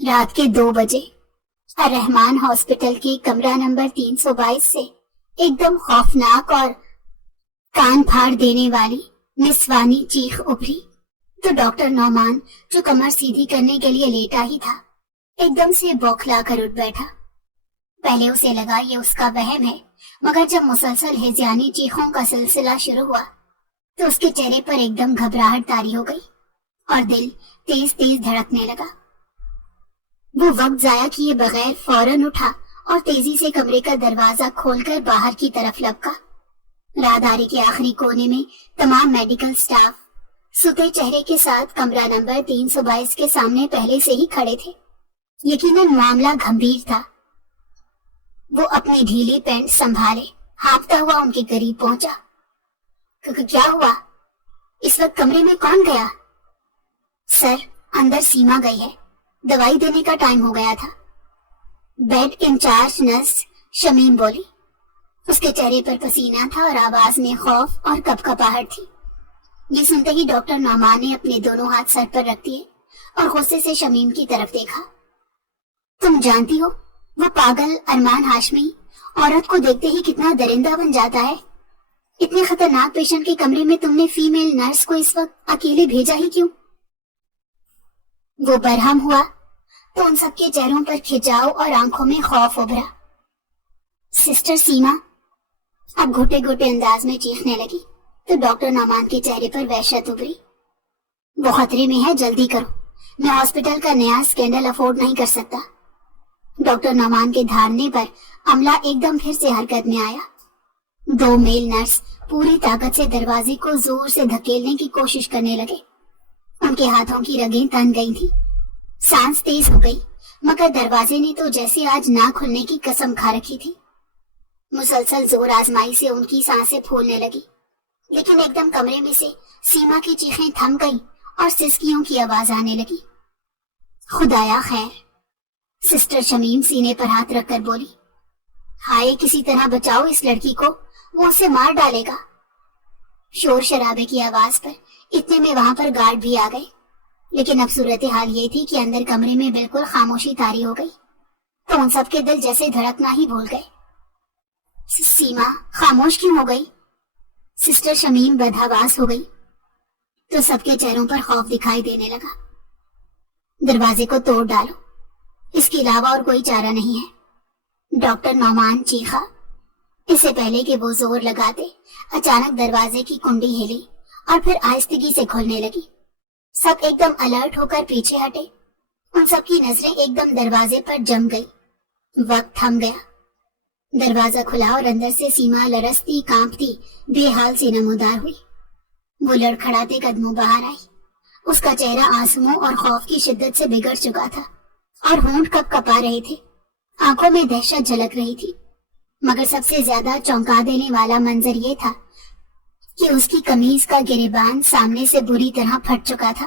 رات کے 2 بجے الرحمان ہاسپٹل کے کمرہ نمبر 322 سے ایک دم خوفناک اور کان پھاڑ دینے والی نسوانی چیخ ابھری تو ڈاکٹر نعمان جو کمر سیدھی کرنے کے لیے لیٹا ہی تھا ایک دم سے بوکھلا کر اٹھ بیٹھا۔ پہلے اسے لگا یہ اس کا وہم ہے، مگر جب مسلسل ہیزیانی چیخوں کا سلسلہ شروع ہوا تو اس کے چہرے پر ایک دم گھبراہٹ طاری ہو گئی اور دل تیز تیز دھڑکنے لگا۔ وہ وقت ضائع کیے بغیر فوراً اٹھا اور تیزی سے کمرے کا دروازہ کھول کر باہر کی طرف لپکا۔ راہداری کے آخری کونے میں تمام میڈیکل سٹاف سوتے چہرے کے ساتھ کمرہ نمبر 322 کے سامنے پہلے سے ہی کھڑے تھے۔ یقیناً معاملہ گھمبیر تھا۔ وہ اپنی ڈھیلی پینٹ سنبھالے ہانپتا ہوا ان کے قریب پہنچا۔ کیا ہوا؟ اس وقت کمرے میں کون گیا؟ سر، اندر سیما گئی ہے، دوائی دینے کا ٹائم ہو گیا تھا، بیڈ انچارج نرس شمیم بولی۔ اس کے چہرے پر پسینہ تھا اور آواز میں خوف اور کپکپاہٹ تھی۔ یہ سنتے ہی ڈاکٹر نعمان نے اپنے دونوں ہاتھ سر پر رکھ دیے اور غصے سے شمیم کی طرف دیکھا۔ تم جانتی ہو وہ پاگل ارمان ہاشمی عورت کو دیکھتے ہی کتنا درندہ بن جاتا ہے؟ اتنے خطرناک پیشنٹ کے کمرے میں تم نے فیمیل نرس کو اس وقت اکیلے بھیجا ہی کیوں؟ وہ برہم ہوا تو ان سب کے چہروں پر کھچاؤ اور آنکھوں میں خوف ابھرا۔ سسٹر سیما اب گھٹے گھٹے انداز میں چیخنے لگی تو ڈاکٹر نعمان کے چہرے پر وحشت ابھری۔ وہ خطرے میں ہے، جلدی کرو، میں ہاسپٹل کا نیا اسکینڈل افورڈ نہیں کر سکتا۔ ڈاکٹر نعمان کے دھارنے پر عملہ ایک دم پھر سے حرکت میں آیا۔ 2 میل نرس پوری طاقت سے دروازے کو زور سے دھکیلنے کی کوشش کرنے لگے۔ ان کے ہاتھوں کی رگیں تن گئی تھی، سانس تیز ہو گئی، مگر دروازے نے تو جیسے آج نہ کھلنے کی قسم کھا رکھی تھی۔ مسلسل زور آزمائی سے ان کی سانسیں پھولنے لگی، لیکن ایک دم کمرے میں سے سیما کی چیخیں تھم گئیں اور سسکیوں کی آواز آنے لگی۔ خدایا خیر، سسٹر شمیم سینے پر ہاتھ رکھ کر بولی، ہائے کسی طرح بچاؤ اس لڑکی کو، وہ اسے مار ڈالے گا۔ شور شرابے کی آواز پر اتنے میں وہاں پر گارڈ بھی آ گئے، لیکن اب صورتحال یہ تھی کہ اندر کمرے میں بالکل خاموشی طاری ہو گئی تو ان سب کے دل جیسے دھڑکنا ہی بھول گئے۔ سیما خاموش کیوں ہو گئی؟ سسٹر شمیم بدحواس ہو گئی تو سب کے چہروں پر خوف دکھائی دینے لگا۔ دروازے کو توڑ ڈالو، اس کے علاوہ اور کوئی چارہ نہیں ہے، ڈاکٹر نعمان چیخا۔ اس سے پہلے کہ وہ زور لگاتے اچانک دروازے کی کنڈی ہلی اور پھر آہستگی سے کھلنے لگی۔ سب ایک دم الرٹ ہو کر پیچھے ہٹے۔ ان سب کی نظریں ایک دم دروازے پر جم گئی۔ وقت تھم گیا۔ دروازہ کھلا اور اندر سے سیما لرزتی کانپتی بے حال سے نمودار ہوئی۔ وہ لڑکھڑاتے قدموں باہر آئی۔ اس کا چہرہ آنسوؤں اور خوف کی شدت سے بگڑ چکا تھا اور ہونٹ کپ کپا رہے تھے، آنکھوں میں دہشت جھلک رہی تھی۔ مگر سب سے زیادہ چونکا دینے والا منظر یہ تھا کہ اس کی قمیض کا گریبان سامنے سے بری طرح پھٹ چکا تھا۔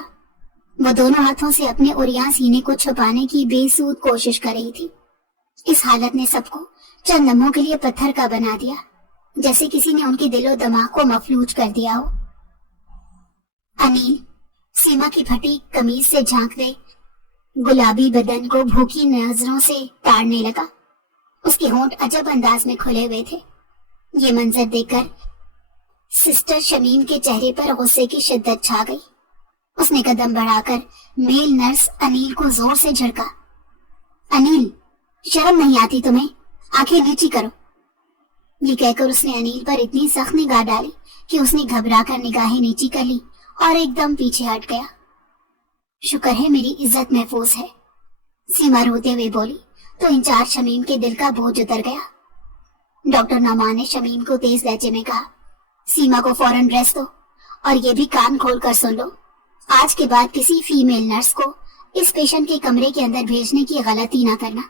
وہ دونوں ہاتھوں سے اپنے عریاں سینے کو چھپانے کی بے سود کوشش کر رہی تھی۔ اس حالت نے سب کو چند لمحوں کے لیے پتھر کا بنا دیا، جیسے کسی نے ان کے دل و دماغ کو مفلوج کر دیا ہو۔ انیل سیما کی پھٹی قمیض سے جھانکتے گلابی بدن کو بھوکی نظروں سے تاڑنے لگا۔ اس کے ہونٹ عجب انداز میں کھلے ہوئے تھے۔ یہ منظر دیکھ کر سسٹر شمیم کے چہرے پر غصے کی شدت چھا گئی۔ اس نے قدم بڑھا کر میل نرس انیل کو زور سے جھڑکا۔ انیل، شرم نہیں آتی تمہیں؟ آنکھیں نیچی کرو۔ یہ کہہ کر اس نے انیل پر اتنی سخت نگاہ ڈالی کہ اس نے گھبرا کر نگاہیں نیچی کر لی اور ایک دم پیچھے ہٹ گیا۔ شکر ہے میری عزت محفوظ ہے، سیما روتے ہوئے بولی تو انچارج شمیم کے دل کا بوجھ اتر گیا۔ ڈاکٹر نعمان نے شمیم کو تیز لہجے میں کہا، سیما کو فوراً ڈریس دو اور یہ بھی کان کھول کر سن لو، آج کے بعد کسی فیمیل نرس کو اس پیشنٹ کے کمرے کے اندر بھیجنے کی غلطی نہ کرنا۔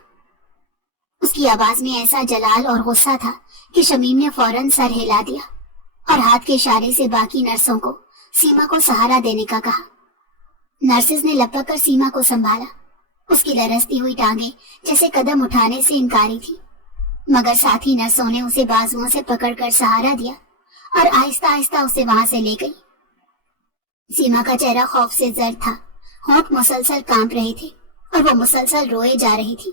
اس کی آواز میں ایسا جلال اور غصہ تھا کہ شمیم نے فوراً سر ہلا دیا اور ہاتھ کے اشارے سے باقی نرسوں کو سیما کو سہارا دینے کا کہا۔ نرسز نے لپک کر سیما کو سنبھالا۔ اس کی لرزتی ہوئی ٹانگیں جیسے قدم اٹھانے سے انکاری تھی، مگر ساتھی نرسوں نے اسے بازوؤں سے پکڑ کر سہارا دیا اور آہستہ آہستہ اسے وہاں سے لے گئی۔ سیما کا چہرہ خوف سے زرد تھا، ہونٹ مسلسل کانپ رہے تھے और वो मुसलसल रोए जा रही थी।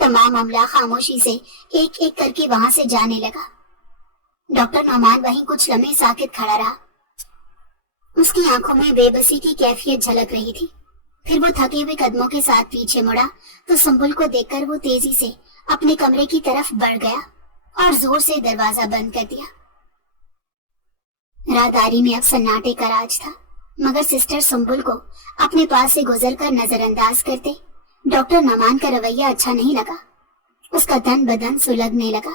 तमाम अमला खामोशी से एक एक करके वहां से जाने लगा। डॉक्टर नौमान वहीं कुछ लम्हे साकित खड़ा रहा। उसकी आंखों में बेबसी की कैफियत झलक रही थी। फिर वो थके हुए कदमों के साथ पीछे मुड़ा तो सुंबुल को देखकर वो तेजी से अपने कमरे की तरफ बढ़ गया और जोर से दरवाजा बंद कर दिया। राहदारी में अब सन्नाटे का राज था, मगर सिस्टर सुंबुल को अपने पास से गुजरकर नजरअंदाज करते डॉक्टर नौमान का रवैया अच्छा नहीं लगा। उसका तन बदन सुलगने लगा।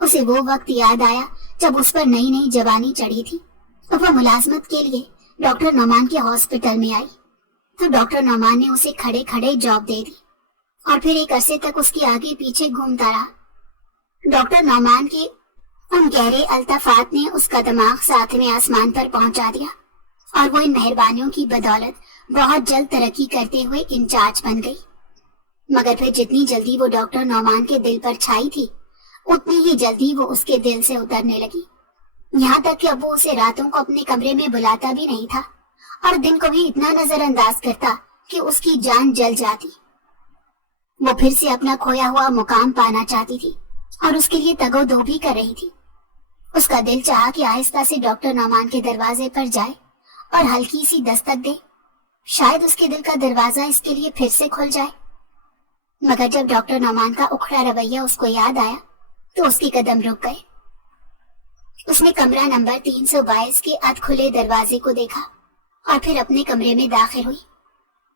उसे वो वक्त याद आया जब उस पर नई नई जवानी चढ़ी थी और वह मुलाजमत के लिए डॉक्टर नौमान के हॉस्पिटल में आई तो डॉक्टर नौमान ने उसे खड़े खड़े जॉब दे दी और फिर एक अरसे तक उसके आगे पीछे घूमता रहा। डॉक्टर नौमान के उन गहरे अल्तफात ने उसका दिमाग सातवें आसमान पर पहुंचा दिया और वो इन मेहरबानियों की बदौलत बहुत जल्द तरक्की करते हुए इंचार्ज बन गई। मगर फिर जितनी जल्दी वो डॉक्टर नौमान के दिल पर छाई थी उतनी ही जल्दी वो उसके दिल से उतरने लगी। यहाँ तक कि अब वो उसे रातों को अपने कमरे में बुलाता भी नहीं था और दिन को भी इतना नजरअंदाज करता कि उसकी जान जल जाती। वो फिर से अपना खोया हुआ मुकाम पाना चाहती थी और उसके लिए तगोदो भी कर रही थी। उसका दिल चाहा कि आहिस्ता से डॉक्टर नौमान के दरवाजे पर जाए और हल्की सी दस्तक दे, शायद उसके दिल का दरवाजा इसके लिए फिर से खुल जाए। मगर जब डॉक्टर नौमान का उखड़ा रवैया उसको याद आया तो उसके कदम रुक गए। उसने कमरा नंबर 322 के अधखुले दरवाजे को देखा और फिर अपने कमरे में दाखिल हुई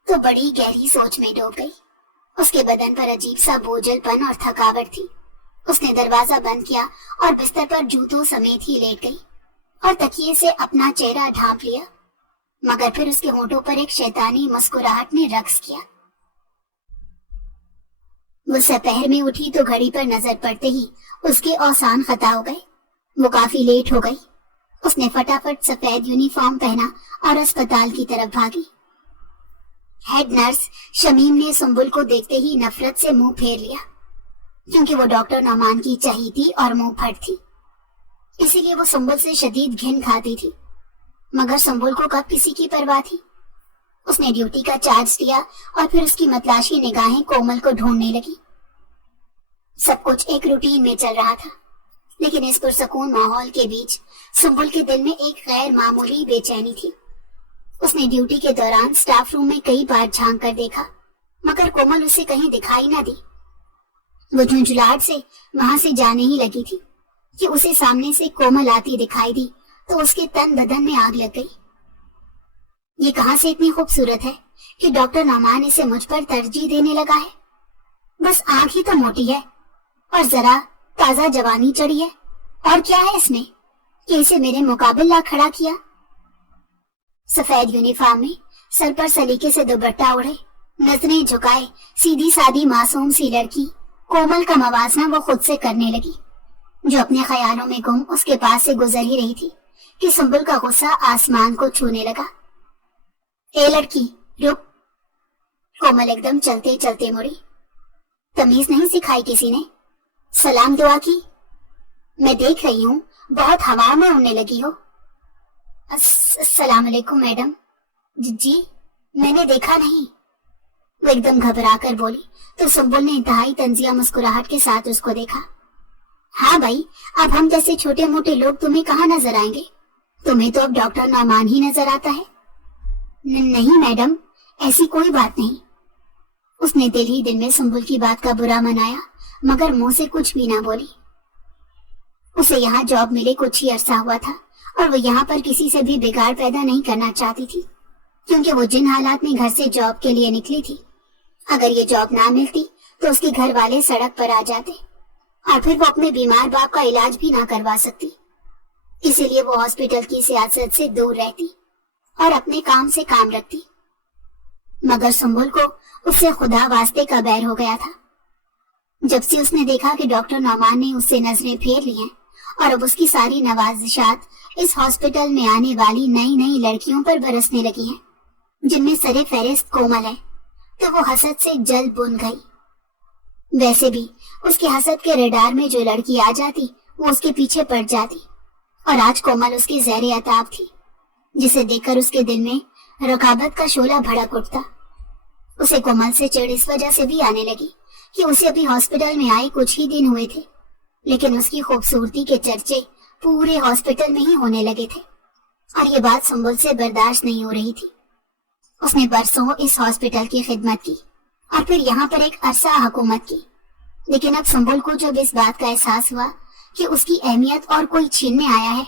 तो बड़ी गहरी सोच में डूब गई। उसके बदन पर अजीब सा बोझलपन और थकावट थी। उसने दरवाजा बंद किया और बिस्तर पर जूतों समेत ही लेट गई और तकिए से अपना चेहरा ढांप लिया। मगर फिर उसके होंठों पर एक शैतानी मुस्कुराहट ने रक्स किया। वो सपहर में उठी तो घड़ी पर नजर पड़ते ही उसके औसान खता हो गए। वो काफी लेट हो गई। उसने फटाफट सफेद यूनिफॉर्म पहना और अस्पताल की तरफ भागी। हेड नर्स शमीम ने सुंबुल को देखते ही नफरत से मुंह फेर लिया, क्योंकि वो डॉक्टर नौमान की चहीती और मुंह फट थी। इसीलिए वो सुंबुल से शदीद घिन खाती थी। मगर सुंबुल को कब किसी की परवाह थी। उसने ड्यूटी का चार्ज लिया और फिर उसकी मतलाशी निगाहें कोमल को ढूंढने लगी। सब कुछ एक रूटीन में चल रहा था, लेकिन इस पुरसकून माहौल के बीच सुंबुल के दिल में एक गैर मामूली बेचैनी थी। उसने ड्यूटी के दौरान स्टाफ रूम में कई बार झांक कर देखा, मगर कोमल उसे कहीं दिखाई न दी। वो झुंझलाहट से वहां से जाने ही लगी थी कि उसे सामने से कोमल आती दिखाई दी तो उसके तन बदन में आग लग गई। ये कहां से इतनी खूबसूरत है कि डॉक्टर नौमान इसे मुझ पर तरजीह देने लगा है। बस आंख ही तो मोटी है और जरा ताजा जवानी चढ़ी है, और क्या है इसमें कि इसे मेरे मुकाबिल ला खड़ा किया। सफेद यूनिफॉर्म में सर पर सलीके से दुपट्टा ओढ़े, नजरें झुकाए सीधी सादी मासूम सी लड़की कोमल का मवाजना वो खुद से करने लगी, जो अपने ख्यालों में गुम उसके पास से गुजर ही रही थी कि सुंबुल का गुस्सा आसमान को छूने लगा। ए लड़की रुक। कोमल एकदम चलते चलते मुड़ी। तमीज नहीं सिखाई किसी ने? सलाम दुआ की? मैं देख रही हूँ बहुत हवा में उड़ने लगी हो। अस्सलाम वालेकुम मैडम। जी मैंने देखा नहीं। वो एकदम घबरा कर बोली तो सुंबुल ने इंतहाई तंजिया मुस्कुराहट के साथ उसको देखा। हाँ भाई, अब हम जैसे छोटे मोटे लोग तुम्हें कहाँ नजर आएंगे? तुम्हें तो अब डॉक्टर नौमान ही नजर आता है। नहीं मैडम, ऐसी कोई बात नहीं। उसने दिल ही दिल में सुंबुल की बात का बुरा मनाया, मगर मुंह से कुछ भी ना बोली। उसे यहाँ जॉब मिले कुछ ही अरसा हुआ था और वो यहाँ पर किसी से भी बिगाड़ पैदा नहीं करना चाहती थी, क्योंकि वो जिन हालात में घर से जॉब के लिए निकली थी, अगर ये जॉब ना मिलती तो उसके घर वाले सड़क पर आ जाते और फिर वो अपने बीमार बाप का इलाज भी ना करवा सकती। इसीलिए वो हॉस्पिटल की सियासत से दूर रहती और अपने काम से काम रखती। मगर सुंबुल को उससे खुदा वास्ते का बैर हो गया था। जब से उसने देखा कि डॉक्टर नौमान ने उससे नजरें फेर ली हैं और अब उसकी सारी नवाजिशात इस हॉस्पिटल में आने वाली नई नई लड़कियों पर बरसने लगी हैं, जिनमें सरे फहरिस्त कोमल है, तो वो हसद से जल बुन गई। वैसे भी उसके हसद के रडार में जो लड़की आ जाती वो उसके पीछे पड़ जाती, और आज कोमल उसकी ज़ेरे अताब थी, जिसे देखकर उसके दिल में रकाबत का शोला भड़क उठता। उसे कोमल से चिढ़ इस वजह से भी आने लगी कि उसे अभी हॉस्पिटल में आए कुछ ही दिन हुए थे, लेकिन उसकी खूबसूरती के चर्चे पूरे हॉस्पिटल में ही होने लगे थे और ये बात सुंबुल से बर्दाश्त नहीं हो रही थी। उसने बरसों इस हॉस्पिटल की खिदमत की और फिर यहाँ पर एक अरसा हुकूमत की, लेकिन अब सुंबुल को जब इस बात का एहसास हुआ कि उसकी अहमियत और कोई छीनने आया है,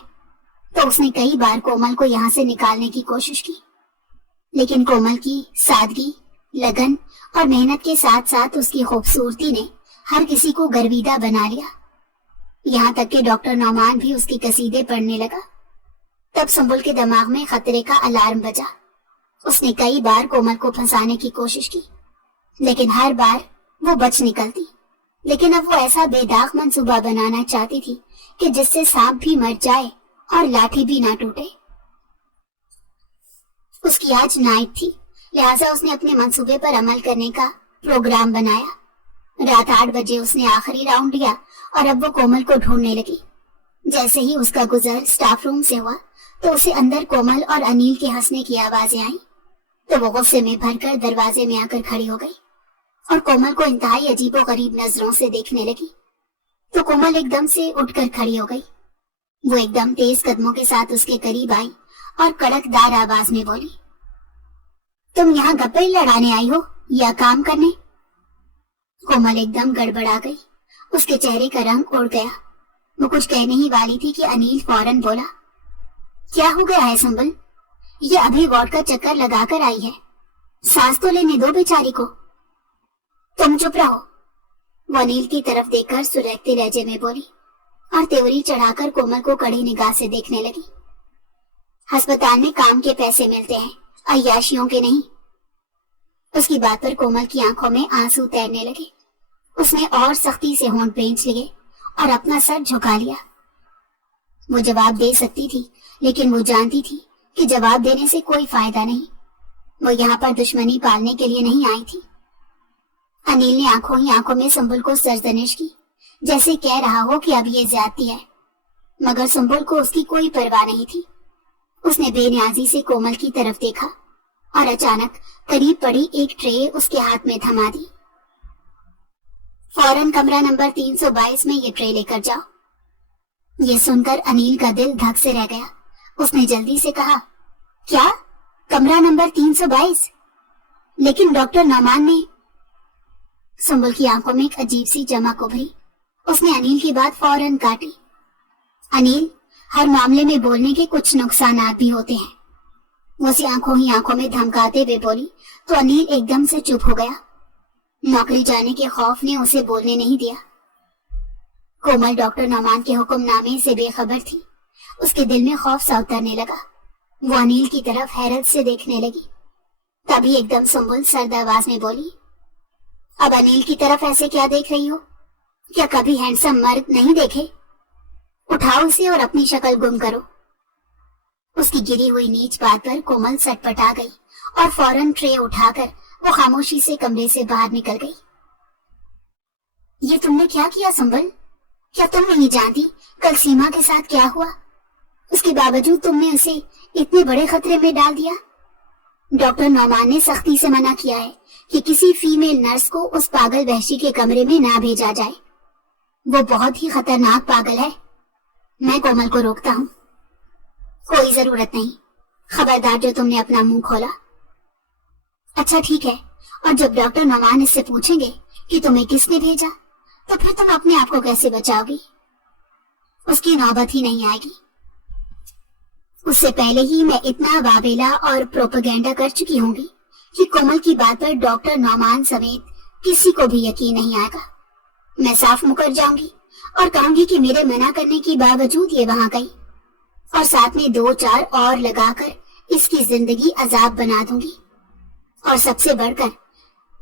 तो उसने कई बार कोमल को यहाँ से निकालने की कोशिश की, लेकिन कोमल की सादगी, लगन और मेहनत के साथ साथ उसकी खूबसूरती ने हर किसी को गर्विदा बना लिया। यहाँ तक कि डॉक्टर नौमान भी उसकी कसीदे पढ़ने लगा। तब सुंबुल के दिमाग में खतरे का अलार्म बजा। उसने कई बार कोमल को फंसाने की कोशिश की, लेकिन हर बार वो बच निकलती। लेकिन अब वो ऐसा बेदाग मंसूबा बनाना चाहती थी कि जिससे सांप भी मर जाए और लाठी भी ना टूटे। उसकी आज नाइट थी, लिहाजा उसने अपने मंसूबे पर अमल करने का प्रोग्राम बनाया। रात 8 बजे उसने आखिरी राउंड लिया और अब वो कोमल को ढूंढने लगी। जैसे ही उसका गुजर स्टाफ रूम से हुआ तो उसे अंदर कोमल और अनिल के हंसने की आवाजें आई, तो वो गुस्से में भरकर दरवाजे में आकर खड़ी हो गई और कोमल को इंतहाई अजीबो गरीब नजरों से देखने लगी। तो कोमल एकदम से उठकर खड़ी हो गई। वो एकदम तेज कदमों के साथ उसके करीब आई और कड़कदार आवाज में बोली, तुम यहाँ गप्पे लड़ाने आई हो या काम करने? कोमल एकदम गड़बड़ा गई। उसके चेहरे का रंग उड़ गया। वो कुछ कहने ही वाली थी कि अनिल फौरन बोला, क्या हो गया है सुंबुल? ये अभी वार्ड का चक्कर लगाकर आई है, सांस तो लेने दो बेचारी को। तुम चुप रहो, वो अनिल की तरफ देखकर सुलगते लहजे में बोली और तेवरी चढ़ाकर कोमल को कड़ी निगाह से देखने लगी। अस्पताल में काम के पैसे मिलते हैं, अय्याशियों के नहीं। उसकी बात पर कोमल की आंखों में आंसू तैरने लगे। उसने और सख्ती से होंठ भींच लिए और अपना सर झुका लिया। वो जवाब दे सकती थी, लेकिन वो जानती थी कि जवाब देने से कोई फायदा नहीं। वो यहाँ पर दुश्मनी पालने के लिए नहीं आई थी। अनिल ने आंखों ही आंखों में सुंबुल को सरजनिश की, जैसे कह रहा हो कि अब ये ज्यादती है, मगर सुंबुल को उसकी कोई परवाह नहीं थी। उसने बेनियाजी से कोमल की तरफ देखा और अचानक करीब पड़ी एक ट्रे उसके हाथ में थमा दी। फौरन कमरा नंबर 322 में ये ट्रे लेकर जाओ। ये सुनकर अनिल का दिल धक से रह गया। उसने जल्दी से कहा, क्या? कमरा नंबर 322? लेकिन डॉक्टर नौमान ने। सुंबुल की आंखों में एक अजीब सी चमक उभरी। उसने अनिल की बात फौरन काटी। अनिल, हर मामले में बोलने के कुछ नुकसानात भी होते हैं। वो उसे आंखों ही आंखों में धमकाते हुए बोली तो अनिल एकदम से चुप हो गया। नौकरी जाने के खौफ ने उसे बोलने नहीं दिया। कोमल डॉक्टर नौमान के हुक्मनामे से बेखबर थी। उसके दिल में खौफ सा उतरने लगा। वो अनिल की तरफ हैरत से देखने लगी। तभी एकदम सुंबुल सर्द आवाज में बोली, अब अनिल की तरफ ऐसे क्या देख रही हो? क्या कभी हैंडसम मर्द नहीं देखे? उठाओ उसे और अपनी शक्ल गुम करो। उसकी गिरी हुई नीच बात पर कोमल सटपटा गई और फौरन ट्रे उठाकर वो खामोशी से कमरे से बाहर निकल गई। ये तुमने क्या किया सुंबुल? क्या तुम नहीं जानती कल सीमा के साथ क्या हुआ? उसके बावजूद तुमने उसे इतने बड़े खतरे में डाल दिया। डॉक्टर नौमान ने सख्ती से मना किया है कि किसी फीमेल नर्स को उस पागल वहशी के कमरे में ना भेजा जाए। वो बहुत ही खतरनाक पागल है। मैं कोमल को रोकता हूँ। कोई जरूरत नहीं, खबरदार जो तुमने अपना मुंह खोला। अच्छा ठीक है, और जब डॉक्टर नौमान इससे पूछेंगे कि तुम्हें किसने भेजा, तो फिर तुम अपने आप को कैसे बचाओगी? उसकी नौबत ही नहीं आएगी। उससे पहले ही मैं इतना वावेला और प्रोपेगेंडा कर चुकी होंगी कि कोमल की बात पर डॉक्टर नौमान समेत किसी को भी यकीन नहीं आएगा। मैं साफ मुकर जाऊंगी और कहूंगी कि मेरे मना करने के बावजूद ये वहां गई, और साथ में 2-4 और लगाकर इसकी जिंदगी अजाब बना दूंगी। और सबसे बढ़कर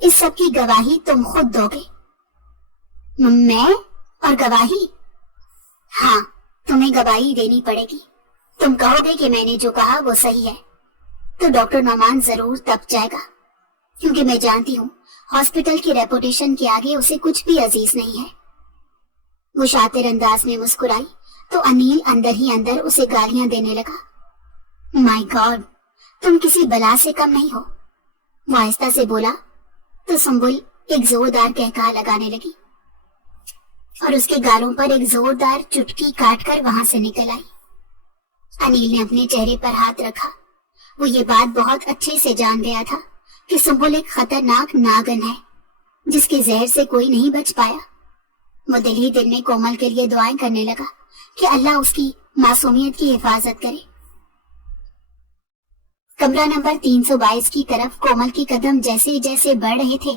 इस सब की गवाही तुम खुद दोगे। मैं? और गवाही? हाँ, तुम्हें गवाही देनी पड़ेगी। तुम कहोगे कि मैंने जो कहा वो सही है, तो डॉक्टर नौमान जरूर तप जाएगा, क्योंकि मैं जानती हूँ हॉस्पिटल की रेपुटेशन के आगे उसे कुछ भी अजीज नहीं है। वो शातिर अंदाज में मुस्कुराई तो अनिल अंदर ही अंदर उसे गालियां देने लगा। माय गॉड, तुम किसी बला से कम नहीं हो। वो आहिस्ता से बोला, تو سنبل ایک زوردار قہقہا لگانے لگی اور اس کے گالوں پر ایک زوردار چٹکی کاٹ کر وہاں سے نکل آئی۔ انیل نے اپنے چہرے پر ہاتھ رکھا۔ وہ یہ بات بہت اچھے سے جان گیا تھا کہ سنبل ایک خطرناک ناگن ہے جس کے زہر سے کوئی نہیں بچ پایا۔ وہ دل ہی دل میں کومل کے لیے دعائیں کرنے لگا کہ اللہ اس کی معصومیت کی حفاظت کرے۔ کمرہ نمبر 322 کی طرف کومل کے قدم جیسے جیسے بڑھ رہے تھے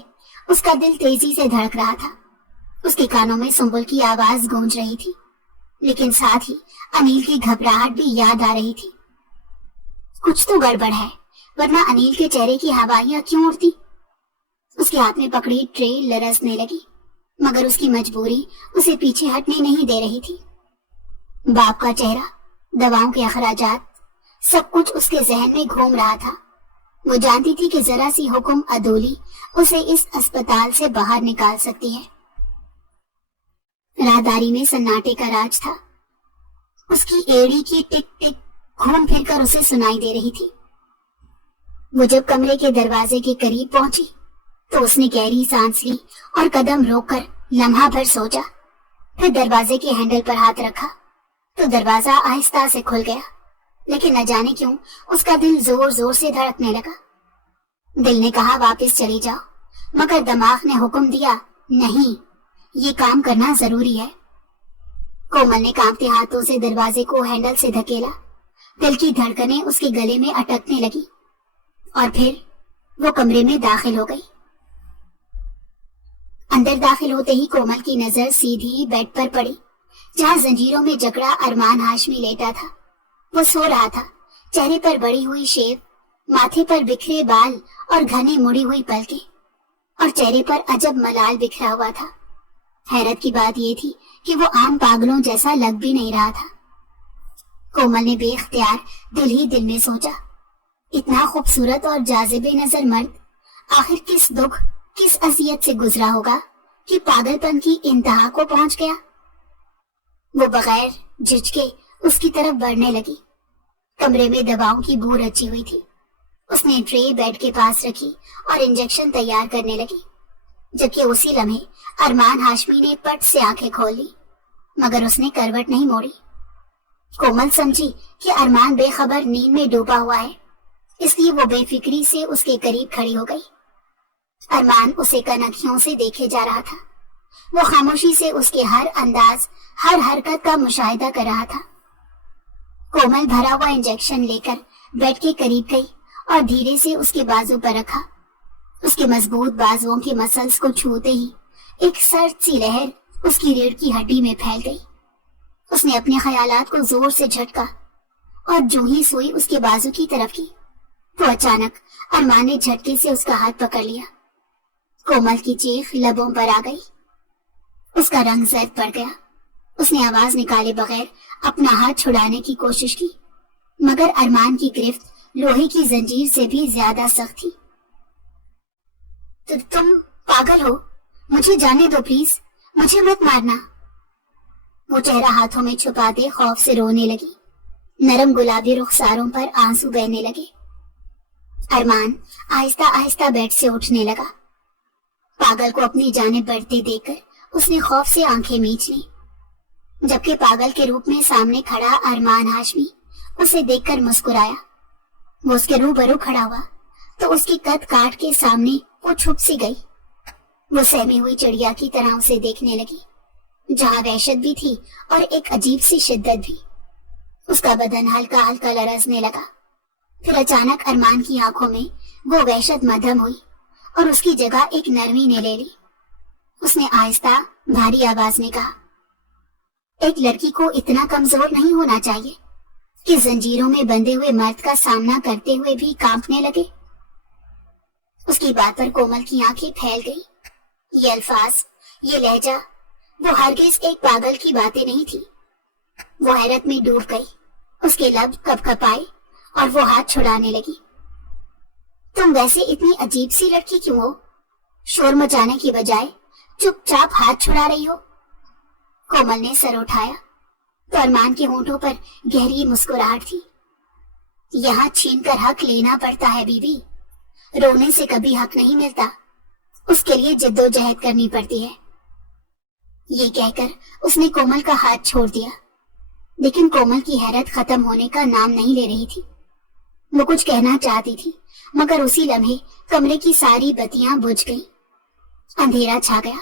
اس کا دل تیزی سے دھڑک رہا تھا۔ اس کے کانوں میں سنبل کی آواز گونج رہی تھی، لیکن ساتھ ہی انیل کی گھبراہٹ بھی یاد آ رہی تھی۔ کچھ تو گڑبڑ ہے، ورنہ انیل کے چہرے کی ہوائیاں کیوں اڑتی؟ اس کے ہاتھ میں پکڑی ٹرے لرزنے لگی، مگر اس کی مجبوری اسے پیچھے ہٹنے نہیں دے رہی تھی۔ باپ کا چہرہ، دواؤں کے اخراجات، سب کچھ اس کے ذہن میں گھوم رہا تھا۔ وہ جانتی تھی کہ ذرا سی حکم عدولی اسے اس اسپتال سے باہر نکال سکتی ہے۔ راہداری میں سناٹے کا راج تھا۔ اس کی ایڑی کی ٹک ٹک گھوم پھر کر اسے سنائی دے رہی تھی۔ وہ جب کمرے کے دروازے کے قریب پہنچی تو اس نے گہری سانس لی اور قدم روک کر لمحہ بھر سوچا، پھر دروازے کے ہینڈل پر ہاتھ رکھا تو دروازہ آہستہ سے کھل گیا، لیکن نہ جانے کیوں اس کا دل زور زور سے دھڑکنے لگا۔ دل نے کہا واپس چلی جاؤ، مگر دماغ نے حکم دیا نہیں، یہ کام کرنا ضروری ہے۔ کومل نے کانپتے ہاتھوں سے دروازے کو ہینڈل سے دھکیلا، دل کی دھڑکنیں اس کے گلے میں اٹکنے لگی اور پھر وہ کمرے میں داخل ہو گئی۔ اندر داخل ہوتے ہی کومل کی نظر سیدھی بیڈ پر پڑی جہاں زنجیروں میں جکڑا ارمان ہاشمی لیٹا تھا۔ وہ سو رہا تھا، چہرے پر بڑی ہوئی شیو، ماتھے پر بکھرے بال اور گھنی مڑی ہوئی پلکیں، اور چہرے پر عجب ملال بکھرا ہوا تھا۔ حیرت کی بات یہ تھی کہ وہ عام پاگلوں جیسا لگ بھی نہیں رہا تھا۔ کومل نے بے اختیار دل ہی دل میں سوچا، اتنا خوبصورت اور جاذب نظر مرد آخر کس دکھ، کس اذیت سے گزرا ہوگا کہ پاگل پن کی انتہا کو پہنچ گیا۔ وہ بغیر جھجکے اس کی طرف بڑھنے لگی۔ کمرے میں دواؤں کی بو رچی ہوئی تھی۔ اس نے ٹرے بیڈ کے پاس رکھی اور انجیکشن تیار کرنے لگی، جبکہ اسی لمحے ارمان ہاشمی نے پٹ سے آنکھیں کھول لی، مگر اس نے کروٹ نہیں موڑی۔ کومل سمجھی کہ ارمان بے خبر نیند میں ڈوبا ہوا ہے، اس لیے وہ بے فکری سے اس کے قریب کھڑی ہو گئی۔ ارمان اسے کنکھیوں سے دیکھے جا رہا تھا۔ وہ خاموشی سے اس کے ہر انداز، ہر حرکت کا مشاہدہ کر رہا تھا۔ کومل بھرا ہوا انجیکشن لے کر بیڈ کے قریب گئی اور دھیرے سے اس کے بازو پر رکھا۔ اس کے مضبوط بازوؤں کے مسلز کو چھوتے ہی ایک سرد سی لہر اس کی ریڑھ کی ہڈی میں پھیل گئی۔ اس نے اپنے خیالات کو زور سے جھٹکا اور جو ہی سوئی اس کے بازو کی طرف کی تو اچانک ارمان نے جھٹکے سے اس کا ہاتھ پکڑ لیا۔ کومل کی چیخ لبوں پر آ گئی۔ اس کا رنگ زرد پڑ گیا۔ اس نے آواز نکالے بغیر اپنا ہاتھ چھڑانے کی کوشش کی، مگر ارمان کی گرفت لوہے کی زنجیر سے بھی زیادہ سخت تھی۔ تم پاگل ہو، مجھے جانے دو پلیز، مجھے مت مارنا۔ وہ چہرہ ہاتھوں میں چھپاتے خوف سے رونے لگی۔ نرم گلابی رخساروں پر آنسو بہنے لگے۔ ارمان آہستہ آہستہ بیڈ سے اٹھنے لگا۔ پاگل کو اپنی جانب بڑھتے دیکھ کر اس نے خوف سے آنکھیں میچ لی، جبکہ پاگل کے روپ میں سامنے کھڑا ارمان ہاشمی اسے دیکھ کر مسکرایا۔ وہ اس کے روبرو کھڑا ہوا تو اس کی قد کاٹ کے سامنے وہ چھپ سی گئی۔ وہ سہمی ہوئی چڑیا کی طرح اسے دیکھنے لگی، جہاں وحشت بھی تھی اور ایک عجیب سی شدت بھی۔ اس کا بدن ہلکا ہلکا لرزنے لگا۔ پھر اچانک ارمان کی آنکھوں میں وہ وحشت مدھم ہوئی اور اس کی جگہ ایک نرمی نے لے لی۔ اس نے آہستہ بھاری آواز میں کہا، ایک لڑکی کو اتنا کمزور نہیں ہونا چاہیے کہ زنجیروں میں بندھے ہوئے مرد کا سامنا کرتے ہوئے بھی کانپنے لگے۔ اس کی بات پر کومل کی آنکھیں پھیل گئی۔ یہ الفاظ، یہ لہجہ، وہ ہرگز ایک پاگل کی باتیں نہیں تھی۔ وہ حیرت میں ڈوب گئی۔ اس کے لب کپ کپائے اور وہ ہاتھ چھڑانے لگی۔ تم ویسے اتنی عجیب سی لڑکی کیوں ہو؟ شور مچانے کی بجائے چپ چاپ ہاتھ چھڑا رہی ہو۔ کومل نے سر اٹھایا تو ارمان کے ہونٹوں پر گہری مسکراہٹ تھی۔ یہاں چھین کر حق لینا پڑتا ہے بی بی، رونے سے کبھی حق نہیں ملتا۔ اس کے لیے جدوجہد کرنی پڑتی ہے۔ یہ کہہ کر اس نے کومل کا ہاتھ چھوڑ دیا، لیکن کومل کی حیرت ختم ہونے کا نام نہیں لے رہی تھی۔ وہ کچھ کہنا چاہتی تھی، مگر اسی لمحے کمرے کی ساری بتیاں بجھ گئیں، اندھیرا چھا گیا۔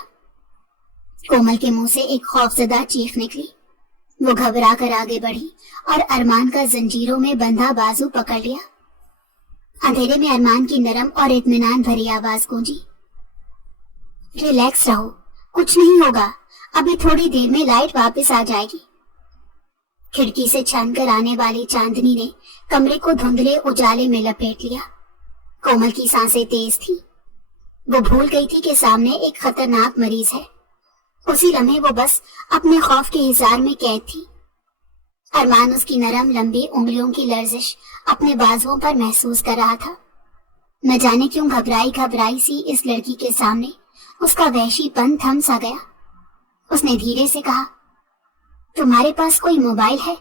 کومل کے منہ سے ایک خوفزدہ چیخ نکلی۔ وہ گھبرا کر آگے بڑھی اور ارمان کا زنجیروں میں بندھا بازو پکڑ لیا۔ اندھیرے میں ارمان کی نرم اور اطمینان بھری آواز گونجی، ریلیکس رہو، کچھ نہیں ہوگا، ابھی تھوڑی دیر میں لائٹ واپس آ جائے گی۔ کھڑکی سے چھن کر آنے والی چاندنی نے کمرے کو دھندلے اجالے میں لپیٹ لیا۔ کومل کی سانسیں تیز تھی۔ وہ بھول گئی تھی کہ سامنے ایک خطرناک مریض ہے۔ اسی لمحے وہ بس اپنے خوف کے حصار میں قید تھی۔ ارمان اس کی نرم لمبی انگلیوں کی لرزش اپنے بازوؤں پر محسوس کر رہا تھا۔ نہ جانے کیوں گھبرائی سی اس لڑکی کے سامنے اس کا وحشی پن تھم سا گیا۔ اس نے دھیرے سے کہا، تمہارے پاس کوئی موبائل ہے؟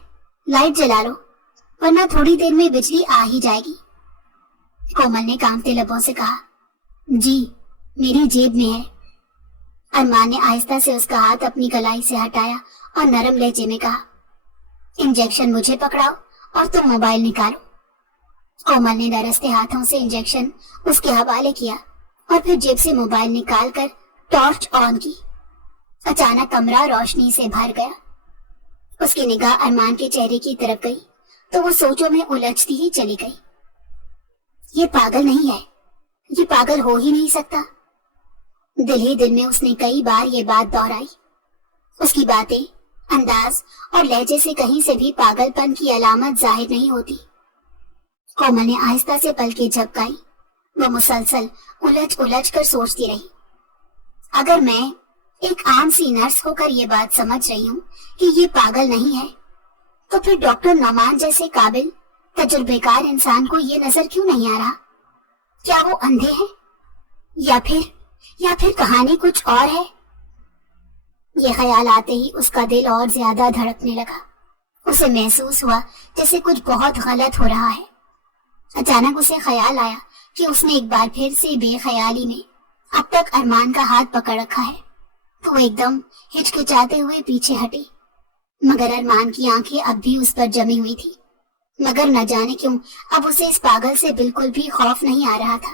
لائٹ جلا لو، ورنہ تھوڑی دیر میں بجلی آ ہی جائے گی۔ کومل نے کانپتے لبوں سے کہا، جی میری جیب میں ہے۔ ارمان نے آہستہ سے اس کا ہاتھ اپنی کلائی سے ہٹایا اور نرم لہجے میں کہا، انجیکشن مجھے پکڑاؤ اور تم موبائل نکالو۔ کومل نے لرزتے ہاتھوں سے انجیکشن اس کے حوالے کیا اور پھر جیب سے موبائل نکال کر ٹارچ آن کی۔ اچانک کمرہ روشنی سے بھر گیا۔ اس کی نگاہ ارمان کے چہرے کی طرف گئی تو وہ سوچوں میں الجھتی ہی چلی گئی۔ یہ پاگل نہیں ہے، یہ پاگل ہو ہی نہیں سکتا۔ دل ہی دل میں اس نے کئی بار یہ بات دہرائی۔ اس کی باتیں، انداز اور لہجے سے کہیں سے بھی پاگل پن کی علامت ظاہر نہیں ہوتی۔ کومل نے آہستہ سے پلکیں جھپکائی۔ وہ مسلسل الجھ کر سوچتی رہی، اگر میں ایک عام سی نرس ہو کر یہ بات سمجھ رہی ہوں کہ یہ پاگل نہیں ہے، تو پھر ڈاکٹر نعمان جیسے قابل تجربے کار انسان کو یہ نظر کیوں نہیں آ رہا؟ کیا وہ اندھے ہیں یا پھر کہانی کچھ اور ہے؟ یہ خیال آتے ہی اس کا دل اور زیادہ دھڑکنے لگا۔ اسے محسوس ہوا جیسے کچھ بہت غلط ہو رہا ہے۔ اچانک اسے خیال آیا کہ اس نے ایک بار پھر سے بے خیالی میں اب تک ارمان کا ہاتھ پکڑ رکھا ہے، تو وہ ایک دم ہچکچاتے ہوئے پیچھے ہٹی، مگر ارمان کی آنکھیں اب بھی اس پر جمی ہوئی تھی۔ مگر نہ جانے کیوں اب اسے اس پاگل سے بالکل بھی خوف نہیں آ رہا تھا۔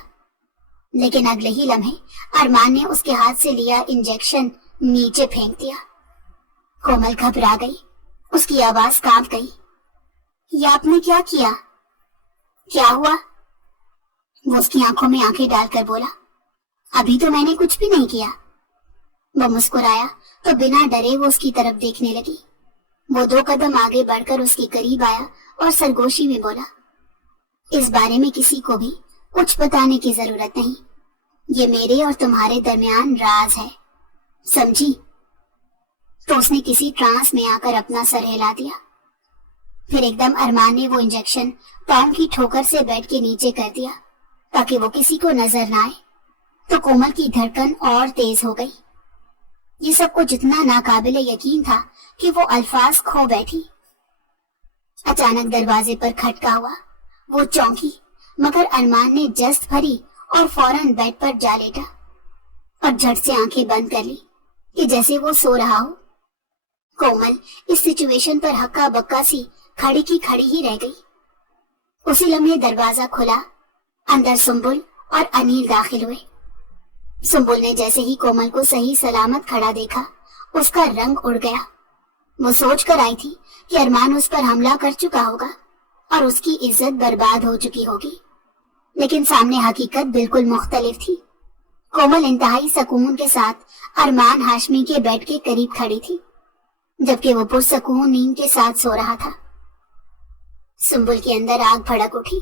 لیکن اگلے ہی لمحے ارمان نے اس کے ہاتھ سے لیا انجیکشن نیچے پھینک دیا۔ کومل گھبرا گئی، اس کی آواز کانپ گئی، یہ آپ نے کیا کیا؟ کیا ہوا؟ وہ اس کی آنکھوں میں آنکھیں ڈال کر بولا، ابھی تو میں نے کچھ بھی نہیں کیا۔ وہ مسکرایا تو بنا ڈرے وہ اس کی طرف دیکھنے لگی۔ وہ 2 قدم آگے بڑھ کر اس کے قریب آیا اور سرگوشی میں بولا، اس بارے میں کسی کو بھی کچھ بتانے کی ضرورت نہیں، یہ میرے اور تمہارے درمیان راز ہے، سمجھی؟ تو اس نے کسی ٹرانس میں آ کر اپنا سر ہلا دیا۔ پھر ایک دم ارمان نے وہ انجیکشن پاؤں کی ٹھوکر سے بیڈ کے نیچے کر دیا تاکہ وہ کسی کو نظر نہ آئے۔ تو کومل کی دھڑکن اور تیز ہو گئی۔ یہ سب کو جتنا ناقابل یقین تھا کہ وہ الفاظ کھو بیٹھی۔ اچانک دروازے پر کھٹکا ہوا۔ وہ چونکی، مگر ارمان نے جست بھری اور فوراً بیڈ پر جا لیٹا اور جھٹ سے آنکھیں بند کر لی کہ جیسے وہ سو رہا ہو۔ کومل اس سچویشن پر ہکا بکا سی کھڑی کی کھڑی ہی رہ گئی۔ اسی لمحے دروازہ کھلا، اندر سنبل اور انیل داخل ہوئے۔ سنبل نے جیسے ہی کومل کو صحیح سلامت کھڑا دیکھا، اس کا رنگ اڑ گیا۔ وہ سوچ کر آئی تھی کہ ارمان اس پر حملہ کر چکا ہوگا اور اس کی عزت برباد ہو چکی ہوگی، لیکن سامنے حقیقت بالکل مختلف تھی۔ کومل انتہائی سکون کے ساتھ ارمان ہاشمی کے بیڈ کے قریب کھڑی تھی، جبکہ وہ پرسکون نیند کے ساتھ سو رہا تھا۔ سنبل کے اندر آگ بھڑک اٹھی۔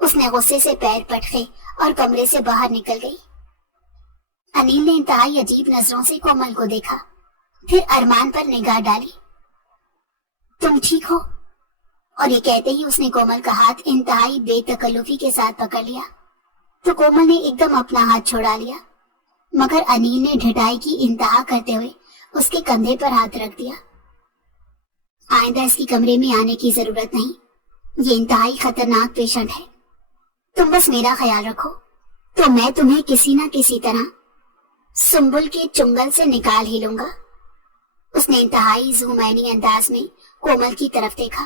اس نے غصے سے پیر پٹکے اور کمرے سے باہر نکل گئی۔ انیل نے انتہائی عجیب نظروں سے کومل کو دیکھا، پھر ارمان پر نگاہ ڈالی۔ تم ٹھیک ہو؟ اور یہ کہتے ہی اس نے کومل کا ہاتھ انتہائی بے تکلفی کے ساتھ پکڑ لیا۔ تو کومل نے ایک دم اپنا ہاتھ چھوڑا لیا، مگر انیل نے ڈھٹائی کی انتہا کرتے ہوئے اس کے کندھے پر ہاتھ رکھ دیا۔ آئندہ اس کی کمرے میں آنے کی ضرورت نہیں، یہ انتہائی خطرناک پیشنٹ ہے۔ تم بس میرا خیال رکھو تو میں تمہیں کسی نہ کسی طرح सुंबुल के चुंगल से निकाल ही लूंगा। उसने इंतहाई ज़ुमैनी अंदाज में कोमल की तरफ देखा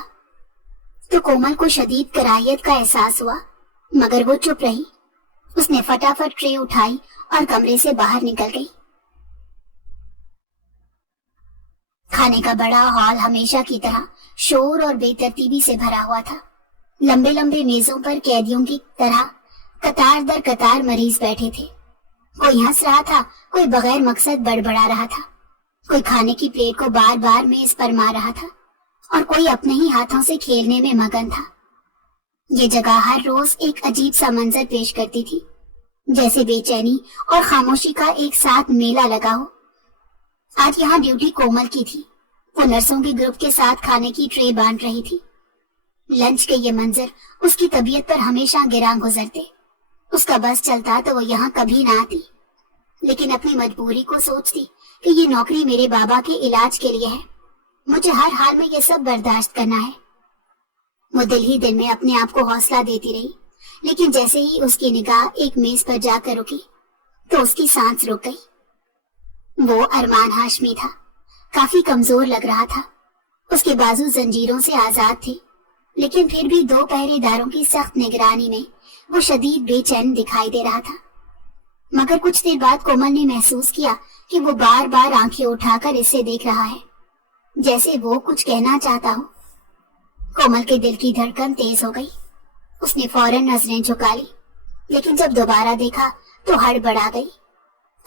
तो कोमल को शदीद कराहियत का एहसास हुआ, मगर वो चुप रही। उसने फटाफट ट्रे उठाई और कमरे से बाहर निकल गई। खाने का बड़ा हॉल हमेशा की तरह शोर और बेतरतीबी से भरा हुआ था। लंबे लंबे मेजों पर कैदियों की तरह कतार दर कतार मरीज बैठे थे। कोई हंस रहा था, कोई बगैर मकसद बड़बड़ा रहा था, कोई खाने की प्लेट को बार बार मेज पर मार रहा था और कोई अपने ही हाथों से खेलने में मगन था। ये जगह हर रोज एक अजीब सा मंजर पेश करती थी, जैसे बेचैनी और खामोशी का एक साथ मेला लगा हो। आज यहाँ ड्यूटी कोमल की थी। वो नर्सों के ग्रुप के साथ खाने की ट्रे बांट रही थी। लंच के ये मंजर उसकी तबीयत पर हमेशा गिरा गुजरते। उसका बस चलता तो वो यहाँ कभी ना आती, लेकिन अपनी मजबूरी को सोचती कि ये नौकरी मेरे बाबा के इलाज के लिए है। मुझे हर हाल में ये सब बर्दाश्त करना है। वो दिल ही दिल में अपने आप को हौसला देती रही, लेकिन जैसे ही उसकी निगाह एक मेज पर जाकर रुकी तो उसकी सांस रुक गई। वो अरमान हाशमी था। काफी कमजोर लग रहा था। उसके बाजू जंजीरों से आजाद थे, लेकिन फिर भी 2 पहरेदारों की सख्त निगरानी में वो शदीद बेचैन दिखाई दे रहा था। मगर कुछ देर बाद कोमल ने महसूस किया कि वो बार बार आंखें उठाकर इसे देख रहा है, जैसे वो कुछ कहना चाहता हो। कोमल के दिल की धड़कन तेज हो गई। उसने फौरन नजरें झुका ली, लेकिन जब दोबारा देखा तो हड़बड़ा गई।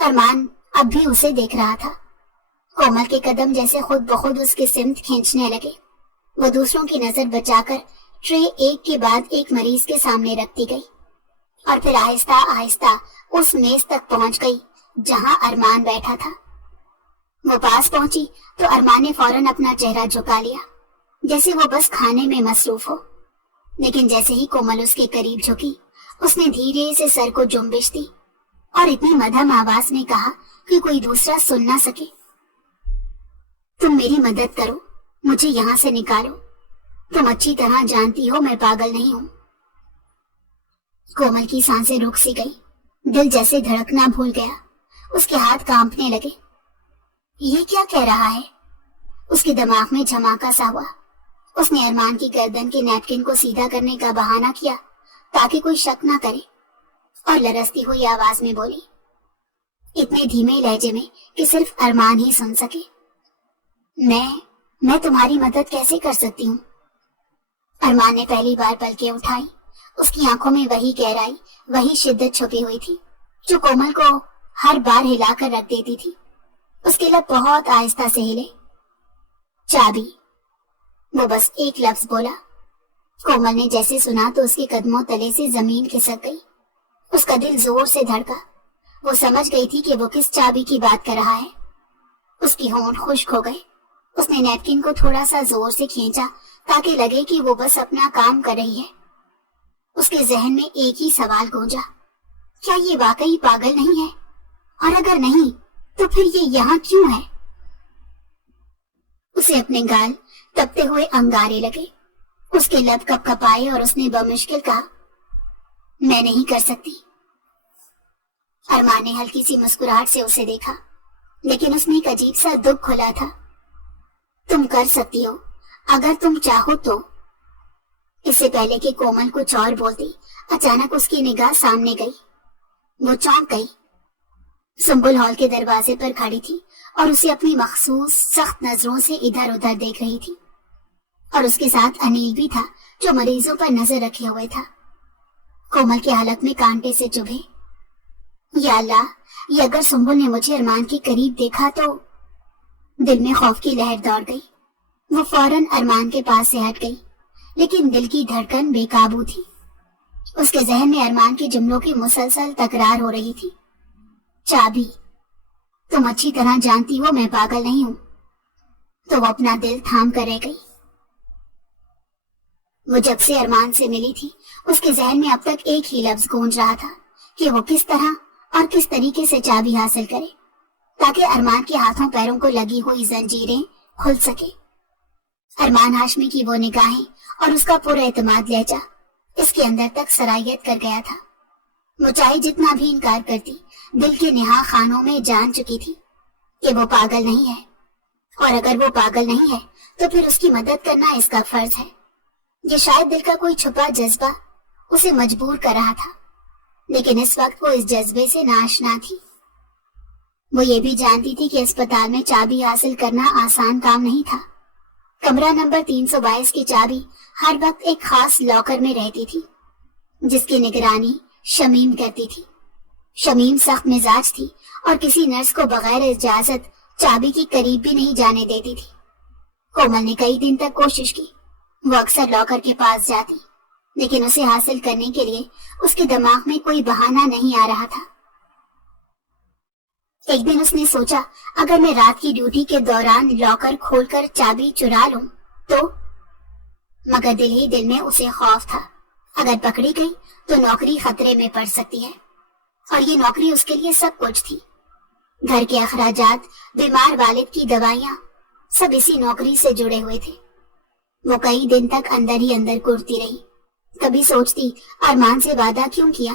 अरमान अब भी उसे देख रहा था। कोमल के कदम जैसे खुद ब खुद उसके सिमत खींचने लगे। वो दूसरों की नजर बचाकर ट्रे एक के बाद एक मरीज के सामने रखती गई और फिर आहिस्ता आहिस्ता उस मेज तक पहुंच गई जहां अरमान बैठा था। वो पास पहुंची तो अरमान ने फौरन अपना चेहरा झुका लिया, जैसे वो बस खाने में मसरूफ हो। लेकिन जैसे ही कोमल उसके करीब झुकी, उसने धीरे से सर को जुम्बिश दी और इतनी मध्यम आवाज में कहा कि कोई दूसरा सुन ना सके, तुम मेरी मदद करो, मुझे यहाँ से निकालो। तुम अच्छी तरह जानती हो मैं पागल नहीं हूँ। कोमल की सांसें रुक सी गई। दिल जैसे धड़कना भूल गया। उसके हाथ कांपने लगे। ये क्या कह रहा है? उसके दिमाग में झमाका सा हुआ। उसने अरमान की गर्दन के नैपकिन को सीधा करने का बहाना किया ताकि कोई शक ना करे और लरसती हुई आवाज में बोली, इतने धीमे लहजे में कि सिर्फ अरमान ही सुन सके, मैं तुम्हारी मदद कैसे कर सकती हूँ? अरमान ने पहली बार पलकें उठाई। उसकी आंखों में वही गहराई, वही शिद्दत छुपी हुई थी जो कोमल को हर बार हिलाकर रख देती थी। उसके लब बहुत आहिस्ता से हिले। चाबी। वो बस एक लफ्ज बोला। कोमल ने जैसे सुना तो उसके कदमों तले से जमीन खिसक गई। उसका दिल जोर से धड़का। वो समझ गई थी कि वो किस चाबी की बात कर रहा है। उसकी होंठ खुश्क हो गए। उसने नैपकिन को थोड़ा सा जोर से खींचा ताकि लगे कि वो बस अपना काम कर रही है। उसके जहन में एक ही सवाल गूंजा, क्या ये वाकई पागल नहीं है? और अगर नहीं तो फिर ये यहाँ क्यों है? उसे अपने गाल तपते हुए अंगारे लगे। उसके लब कपकपाए और उसने बमुश्किल कहा, मैं नहीं कर सकती। अरमान ने हल्की सी मुस्कुराहट से उसे देखा, लेकिन उसमें एक अजीब सा दुख खुला था। तुम कर सकती हो अगर तुम चाहो तो। इससे पहले कि कोमल कुछ और बोलती, अचानक उसकी निगाह सामने गई। वो चौंक गई। सुंबुल हॉल के दरवाजे पर खड़ी थी और उसे अपनी मखसूस सख्त नजरों से इधर उधर देख रही थी। और उसके साथ अनिल भी था जो मरीजों पर नजर रखे हुए था। कोमल के हलक में कांटे से चुभे। या अल्लाह, ये अगर सुंबुल ने मुझे अरमान के करीब देखा तो। दिल में खौफ की लहर दौड़ गई। वो फौरन अरमान के पास से हट गई, लेकिन दिल की धड़कन बेकाबू थी। उसके जहन में अरमान के जुमलों की मुसलसल तकरार हो रही थी। चाबी। तुम अच्छी तरह जानती हो मैं पागल नहीं हूं। तो वो अपना दिल थाम कर रह गई। वो जब से अरमान से मिली थी, उसके जहन में अब तक एक ही लफ्ज गूंज रहा था कि वो किस तरह और किस तरीके से चाबी हासिल करे ताकि अरमान के हाथों पैरों को लगी हुई जंजीरें खुल सके। अरमान हाशमी की वो निगाहें और उसका पूरा एतमाद लहजा इसके अंदर तक सरायत कर गया था। वो चाहे जितना भी इनकार करती, दिल के नेहा खानों में जान चुकी थी कि वो पागल नहीं है, और अगर वो पागल नहीं है तो फिर उसकी मदद करना इसका फर्ज है। ये शायद दिल का कोई छुपा जज्बा उसे मजबूर कर रहा था, लेकिन इस वक्त वो इस जज्बे से नाआशना थी। वो ये भी जानती थी कि अस्पताल में चाबी हासिल करना आसान काम नहीं था। कमरा नंबर 322 की चाबी हर वक्त एक खास लॉकर में रहती थी, जिसकी निगरानी शमीम करती थी। शमीम सख्त मिजाज थी और किसी नर्स को बगैर इजाजत चाबी के करीब भी नहीं जाने देती थी। कोमल ने कई दिन तक कोशिश की। वो अक्सर लॉकर के पास जाती, लेकिन उसे हासिल करने के लिए उसके दिमाग में कोई बहाना नहीं आ रहा था। एक दिन उसने सोचा, अगर मैं रात की ड्यूटी के दौरान लॉकर खोलकर चाबी चुरा लूं तो, मगर दिल ही दिल में उसे खौफ था। अगर पकड़ी गई तो नौकरी खतरे में पड़ सकती है, और ये नौकरी उसके लिए सब कुछ थी। घर के अखराजात, बीमार वालिद की दवाइयां, सब इसी नौकरी से जुड़े हुए थे। वो कई दिन तक अंदर ही अंदर कुढ़ती रही। कभी सोचती अरमान से वादा क्यों किया,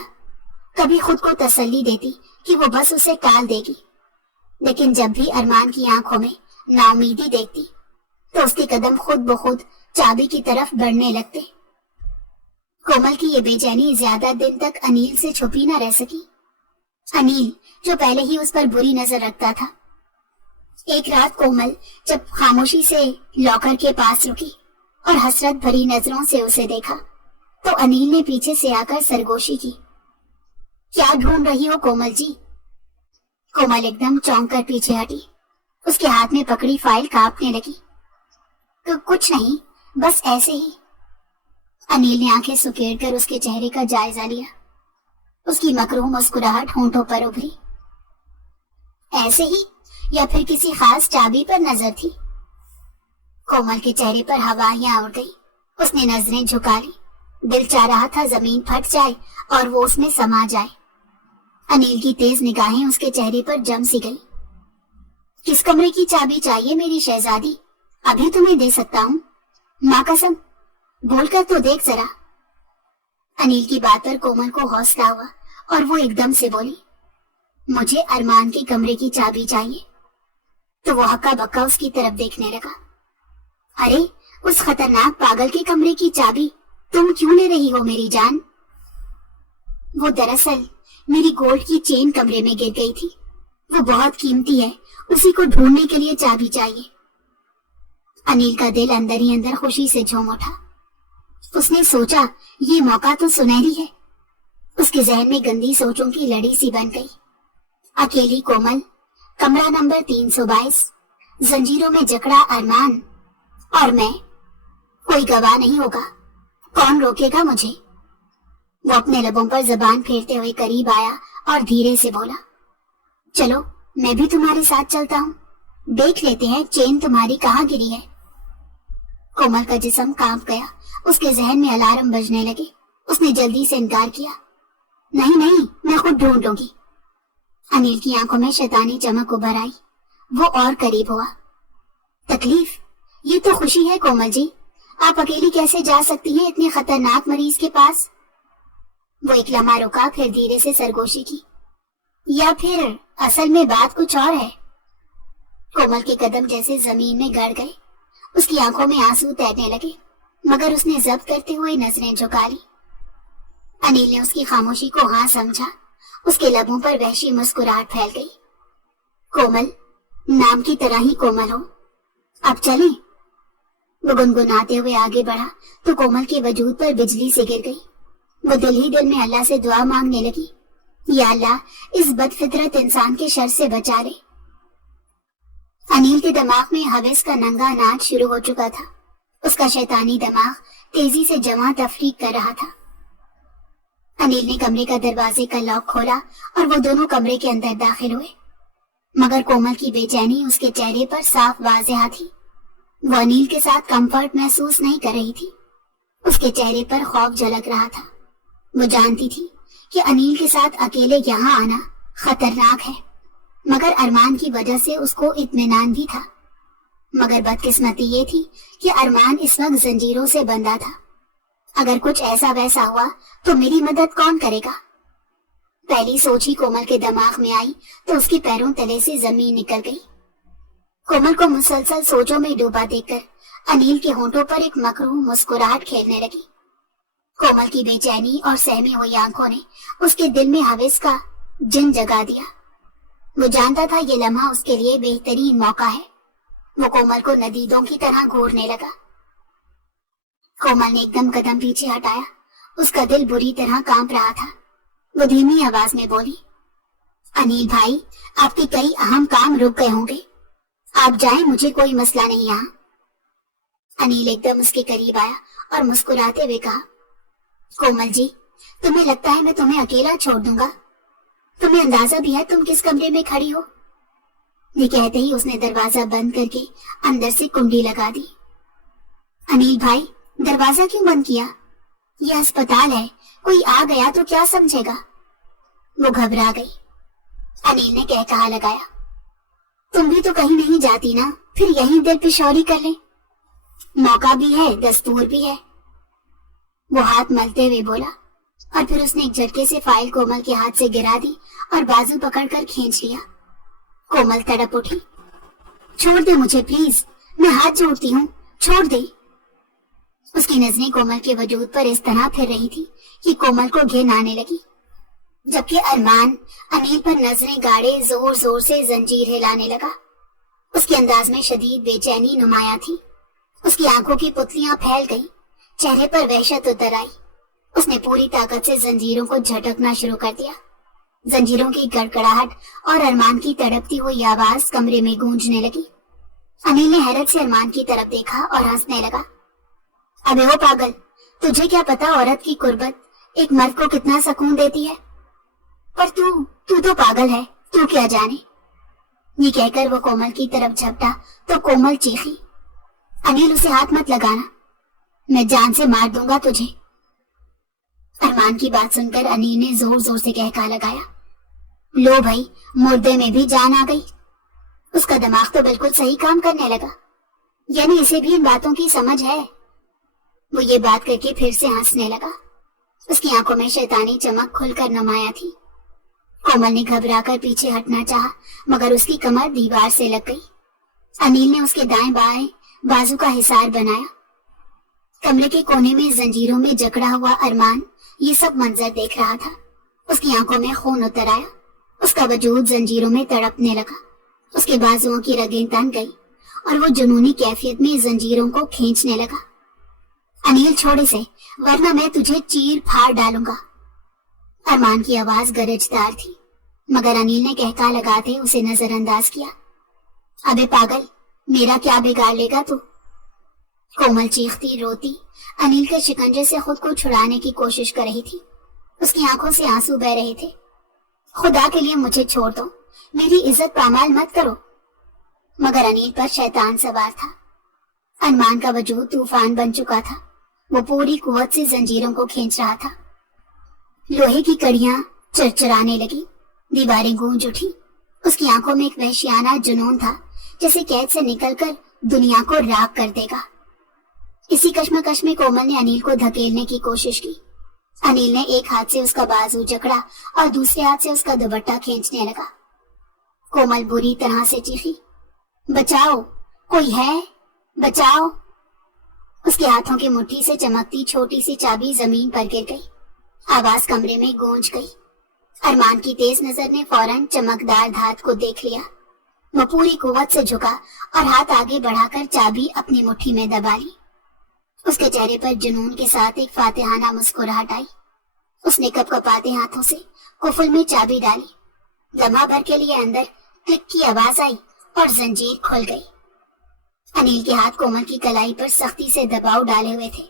कभी खुद को तसल्ली देती कि वो बस उसे टाल देगी। लेकिन जब भी अरमान की आंखों में नाउमीदी देखती तो उसके कदम खुद ब खुद चाबी की तरफ बढ़ने लगते। कोमल की ये बेचैनी ज्यादा दिन तक अनिल से छुपी न रह सकी। अनिल, जो पहले ही उस पर बुरी नजर रखता था। एक रात कोमल जब खामोशी से लॉकर के पास रुकी और हसरत भरी नजरों से उसे देखा, तो अनिल ने पीछे से आकर सरगोशी की। क्या ढूंढ रही हो कोमल जी? कोमल एकदम चौंक कर पीछे हटी। उसके हाथ में पकड़ी फाइल कांपने लगी। तो कुछ नहीं, बस ऐसे ही। अनिल ने आंखें सुकेड़ कर उसके चेहरे का जायजा लिया। उसकी मकरूह मुस्कुराहट होंठों पर उभरी। ऐसे ही, या फिर किसी खास चाबी पर नजर थी? कोमल के चेहरे पर हवाइयां उड़ गई। उसने नजरें झुका ली। दिल चाह रहा था जमीन फट जाए और वो उसमें समा जाए। अनिल की तेज निगाहें उसके चेहरे पर जम सी गई। किस कमरे की चाबी चाहिए मेरी शहजादी? अभी तुम्हें दे सकता हूँ। माँ कसम, बोलकर तो देख जरा। अनिल की बात पर कोमल को हौसला हुआ और वो एकदम से बोली, मुझे अरमान के कमरे की चाबी चाहिए। तो वो हक्का बक्का उसकी तरफ देखने लगा। अरे, उस खतरनाक पागल के कमरे की चाबी तुम क्यों ले रही हो मेरी जान? वो दरअसल मेरी गोल्ड की चेन कमरे में गिर गई थी। वो बहुत कीमती है, उसी को ढूंढने के लिए चाबी चाहिए। अनिल का दिल अंदर ही अंदर खुशी से झूम उठा। उसने सोचा, ये मौका तो सुनहरी है। उसके जहन में गंदी सोचों की लड़ी सी बन गई। अकेली कोमल, कमरा नंबर 322, जंजीरों में जकड़ा अरमान, और मैं। कोई गवाह नहीं होगा, कौन रोकेगा मुझे? वो अपने लबों पर जबान फेरते हुए करीब आया और धीरे से बोला, चलो मैं भी तुम्हारे साथ चलता हूँ, देख लेते हैं चेन तुम्हारी कहाँ गिरी है। कोमल का जिस्म कांप गया। उसके जहन में अलार्म बजने लगे। उसने जल्दी से इनकार किया, नहीं नहीं, मैं खुद ढूंढ लूंगी। अनिल की आंखों में शैतानी चमक उभर आई। वो और करीब हुआ। तकलीफ? ये तो खुशी है कोमल जी, आप अकेली कैसे जा सकती हैं इतने खतरनाक मरीज के पास? वो एक लम्हा रुका, फिर धीरे से सरगोशी की, या फिर असल में बात कुछ और है? कोमल के कदम जैसे जमीन में गड़ गए। उसकी आंखों में आंसू तैरने लगे, मगर उसने जब्त करते हुए नजरें झुका ली। अनिल ने उसकी खामोशी को हाँ समझा। उसके लबों पर वहशी मुस्कुराहट फैल गई। कोमल, नाम की तरह ही कोमल हो, अब चलें? वो गुनगुनाते हुए आगे बढ़ा तो कोमल के वजूद पर बिजली से गिर गई। वो दिल ही दिल में अल्लाह से दुआ मांगने लगी, या अल्लाह, इस बदफितरत इंसान के शर से बचा ले। अनिल के दिमाग में हवस का नंगा नाच शुरू हो चुका था। उसका शैतानी दिमाग तेजी से जमा तफरीक कर रहा था। अनिल ने कमरे का दरवाजे का लॉक खोला और वो दोनों कमरे के अंदर दाखिल हुए, मगर कोमल की बेचैनी उसके चेहरे पर साफ वाज़ेह थी। वो अनिल के साथ कंफर्ट महसूस नहीं कर रही थी। उसके चेहरे पर खौफ झलक रहा था। वो जानती थी कि अनिल के साथ अकेले यहाँ आना खतरनाक है, मगर अरमान की वजह से उसको इत्मीनान भी था। मगर बदकिस्मती ये थी कि अरमान इस वक्त जंजीरों से बंधा था। अगर कुछ ऐसा वैसा हुआ तो मेरी मदद कौन करेगा? पहली सोच ही कोमल के दिमाग में आई तो उसके पैरों तले से जमीन निकल गई। कोमल को मुसलसल सोचों में डूबा देखकर अनिल के होंठों पर एक मकरूह मुस्कुराहट खेलने लगी। कोमल की बेचैनी और सहमी हुई आंखों ने उसके दिल में हवस का जिन जगा दिया। वो जानता था ये लम्हा उसके लिए बेहतरीन मौका है। वो कोमल को नदीदों की तरह घूरने लगा। कोमल ने एकदम कदम पीछे हटाया। उसका दिल बुरी तरह कांप रहा था। वो धीमी आवाज में बोली, अनिल भाई, आपके कई अहम काम रुक गए होंगे, आप जाएं, मुझे कोई मसला नहीं यहाँ। अनिल एकदम उसके करीब आया और मुस्कुराते हुए कहा, कोमल जी, तुम्हें लगता है मैं तुम्हें अकेला छोड़ दूंगा? तुम्हें अंदाजा भी है तुम किस कमरे में खड़ी हो? ये कहते ही उसने दरवाजा बंद करके अंदर से कुंडी लगा दी। अनिल भाई, दरवाजा क्यों बंद किया? यह अस्पताल है, कोई आ गया तो क्या समझेगा? वो घबरा गई। अनिल ने कहा लगाया, तुम भी तो कहीं नहीं जाती ना, फिर यहीं दिल पिशौरी कर ले। मौका भी है, दस्तूर भी है। वो हाथ मलते हुए बोला और फिर उसने एक झटके से फाइल कोमल के हाथ से गिरा दी और बाजू पकड़कर खींच लिया। कोमल तड़प उठी, छोड़ दे मुझे प्लीज, मैं हाथ जोड़ती हूँ, छोड़ दे। उसकी नजरें कोमल के वजूद पर इस तरह फिर रही थी कि कोमल को घिन आने लगी, जबकि अरमान अनिल पर नजरें गाड़े जोर जोर से जंजीर हिलाने लगा। उसके अंदाज में शदीद बेचैनी नुमाया थी। उसकी आंखों की पुतलियां फैल गईं, चेहरे पर वहशत उतर आई। उसने पूरी ताकत से जंजीरों को झटकना शुरू कर दिया। जंजीरों की गड़गड़ाहट और अरमान की तड़पती हुई आवाज कमरे में गूंजने लगी। अनिल ने हैरत से अरमान की तरफ देखा और हंसने लगा। अबे ओ पागल, तुझे क्या पता औरत की कुर्बत एक मर्द को कितना सुकून देती है? पर तू तो पागल है, तू क्या जाने। ये कहकर वो कोमल की तरफ झपटा तो कोमल चीखी, अनिल उसे हाथ मत लगाना, मैं जान से मार दूंगा तुझे। अरमान की बात सुनकर अनिल ने जोर जोर से कहा लगाया, लो भाई, मुर्दे में भी जान आ गई। उसका दिमाग तो बिल्कुल सही काम करने लगा, यानी इसे भी इन बातों की समझ है। वो ये बात करके फिर से हंसने लगा। उसकी आंखों में शैतानी चमक खुलकर नुमाया थी। कोमल ने घबराकर पीछे हटना चाहा, मगर उसकी कमर दीवार से लग गई। अनिल ने उसके दाएं बाएं बाजू का हिसार बनाया। कमरे के कोने में जंजीरों में जकड़ा हुआ अरमान ये सब मंजर देख रहा था। उसकी आंखों में खून उतर आया। उसका वजूद जंजीरों में तड़पने लगा। उसके बाजुओं की रगें तन गई और वो जुनूनी कैफियत में जंजीरों को खींचने लगा। अनिल, छोड़ इसे, वरना मैं तुझे चीर फाड़ डालूंगा। अरमान की आवाज गरजदार थी, मगर अनिल ने कहका लगाते उसे नजरअंदाज किया। अबे पागल, मेरा क्या बिगाड़ लेगा तू? कोमल चीखती रोती अनिल के शिकंजे से खुद को छुड़ाने की कोशिश कर रही थी। उसकी आंखों से आंसू बह रहे थे। खुदा के लिए मुझे छोड़ दो, मेरी इज्जत पामाल मत करो। मगर अनिल पर शैतान सवार था। अरमान का वजूद तूफान बन चुका था। वो पूरी कुव्वत से जंजीरों को खींच रहा था। लोहे की कड़ियां चरचराने लगी, दीवारें गूंज उठी। उसकी आंखों में एक वहशियाना जुनून था, जैसे कैद से निकलकर दुनिया को राख कर देगा। इसी कश्मकश में कोमल ने अनिल को धकेलने की कोशिश की। अनिल ने एक हाथ से उसका बाजू जकड़ा और दूसरे हाथ से उसका दुपट्टा खींचने लगा। कोमल बुरी तरह से चीखी, बचाओ, कोई है, बचाओ। उसके हाथों की मुट्ठी से चमकती छोटी सी चाबी जमीन पर गिर गई। आवाज कमरे में गूंज गई। अरमान की तेज नजर ने फौरन चमकदार धात को देख लिया। वो पूरी कुव्वत से झुका और हाथ आगे बढ़ाकर चाबी अपनी मुट्ठी में दबा ली। उसके चेहरे पर जुनून के साथ एक फातिहाना मुस्कुराहट आई। उसने कपकपाते हाथों से कुफल में चाबी डाली। लम्हा भर के लिए अंदर क्लिक की आवाज आई और जंजीर खुल गई। अनिल के हाथ कोमल की कलाई पर सख्ती से दबाव डाले हुए थे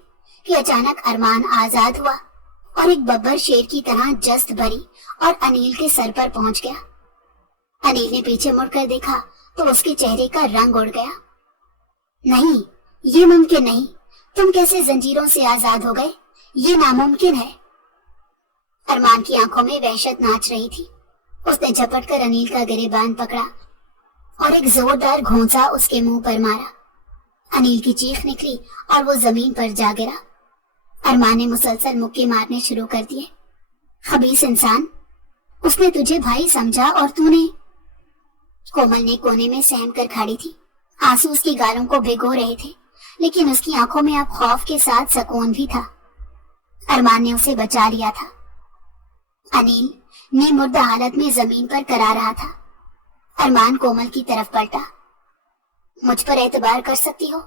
कि अचानक अरमान आजाद हुआ और एक बब्बर शेर की तरह जस्त भरी और अनिल के सर पर पहुंच गया। अनिल ने पीछे मुड़कर देखा तो उसके चेहरे का रंग उड़ गया। नहीं, ये मुमकिन नहीं, तुम कैसे जंजीरों से आजाद हो गए? ये नामुमकिन है। अरमान की आंखों में वहशत नाच रही थी। उसने झपट कर अनिल का गिरेबान पकड़ा और एक जोरदार घोंसा उसके मुंह पर मारा। अनिल की चीख निकली और वो जमीन पर जा गिरा। अरमान ने मुसलसल मुक्के मारने शुरू कर दिए। खबीस इंसान, اس نے تجھے بھائی سمجھا اور تو نے. کومل نے کونے میں سہم کر کھڑی تھی. آنسو اس کی گالوں کو بھگو رہے تھے, لیکن اس کی آنکھوں میں اب خوف کے ساتھ سکون بھی تھا. ارمان نے اسے بچا لیا تھا. انیل نے مردہ حالت میں زمین پر کرا رہا تھا. ارمان کومل کی طرف پلٹا. مجھ پر اعتبار کر سکتی ہو؟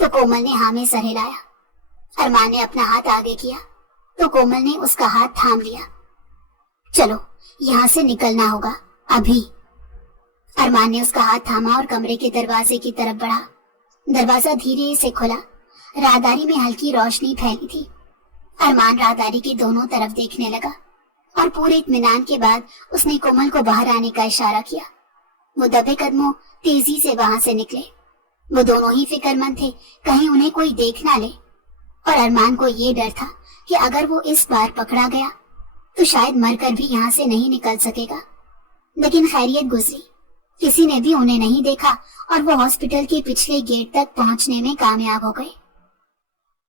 تو کومل نے ہاں میں سر ہلایا. ارمان نے اپنا ہاتھ آگے کیا تو کومل نے اس کا ہاتھ تھام لیا. چلو یہاں سے نکلنا ہوگا ابھی. ارمان نے اس کا ہاتھ تھاما اور کمرے کے دروازے کی طرف بڑھا. دروازہ دھیرے سے کھلا. راہداری میں ہلکی روشنی پھیلی تھی. ارمان راہداری کی دونوں طرف دیکھنے لگا اور پورے اطمینان کے بعد اس نے کومل کو باہر آنے کا اشارہ کیا. وہ دبے قدموں تیزی سے وہاں سے نکلے. وہ دونوں ہی فکر مند تھے کہیں انہیں کوئی دیکھ نہ لے, اور ارمان کو یہ ڈر تھا کہ اگر وہ اس بار پکڑا گیا تو شاید مر کر بھی یہاں سے نہیں نکل سکے گا. لیکن خیریت گزری. کسی نے بھی انہیں نہیں دیکھا اور وہ ہاسپٹل کے پچھلے گیٹ تک پہنچنے میں کامیاب ہو گئے.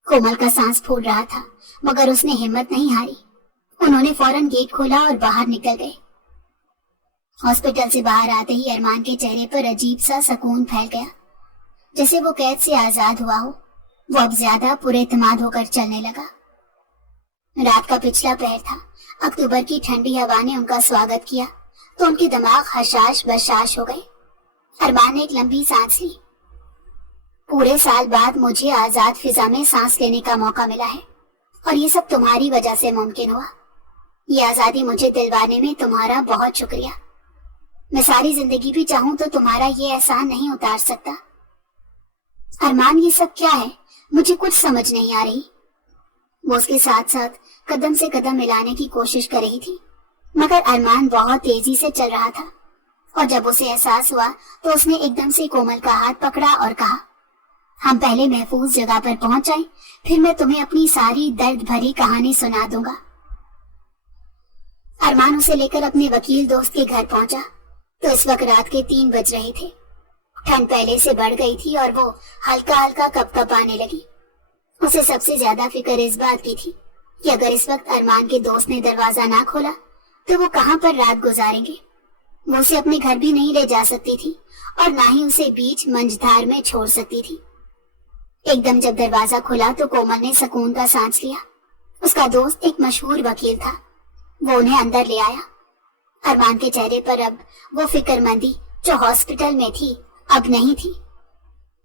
کومل کا سانس پھول رہا تھا مگر اس نے ہمت نہیں ہاری. انہوں نے فوراً گیٹ کھولا اور باہر نکل گئے. ہاسپٹل سے باہر آتے ہی ارمان کے چہرے پر عجیب سا سکون پھیل گیا, جیسے وہ قید سے آزاد ہوا ہو. وہ اب زیادہ پر اعتماد ہو کر چلنے لگا. رات کا پچھلا پہر تھا. اکتوبر کی ٹھنڈی ہوا نے ان کا سواگت کیا تو ان کے دماغ حشاش بشاش ہو گئے. ارمان نے ایک لمبی سانس لی. پورے سال بعد مجھے آزاد فضا میں سانس لینے کا موقع ملا ہے اور یہ سب تمہاری وجہ سے ممکن ہوا. یہ آزادی مجھے دلوانے میں تمہارا بہت شکریہ. میں ساری زندگی بھی چاہوں تو تمہارا یہ احسان نہیں اتار سکتا. ارمان یہ سب کیا ہے؟ مجھے کچھ سمجھ نہیں آ رہی. وہ اس کے ساتھ ساتھ قدم سے قدم ملانے کی کوشش کر رہی تھی مگر ارمان بہت تیزی سے چل رہا تھا, اور جب اسے احساس ہوا تو اس نے ایک دم سے کومل کا ہاتھ پکڑا اور کہا, ہم پہلے محفوظ جگہ پر پہنچ جائیں, پھر میں تمہیں اپنی ساری درد بھری کہانی سنا دوں گا. ارمان اسے لے کر اپنے وکیل دوست کے گھر پہنچا تو اس وقت رات کے 3 بج رہے تھے. ٹھنڈ پہلے سے بڑھ گئی تھی اور وہ ہلکا ہلکا کپ کپ آنے لگی. اسے سب سے زیادہ فکر اس بات کی تھی کہ اگر اس وقت ارمان کے دوست نے دروازہ نہ کھولا تو وہ کہاں پر رات گزاریں گے. وہ اسے اپنے گھر بھی نہیں لے جا سکتی تھی اور نہ ہی اسے بیچ منجھدار میں چھوڑ سکتی تھی. ایک دم جب دروازہ کھلا تو کومل نے سکون کا سانس لیا. اس کا دوست ایک مشہور وکیل تھا. وہ انہیں اندر لے آیا. ارمان کے چہرے پر اب وہ فکر مندی جو ہاسپٹل میں تھی اب نہیں تھی.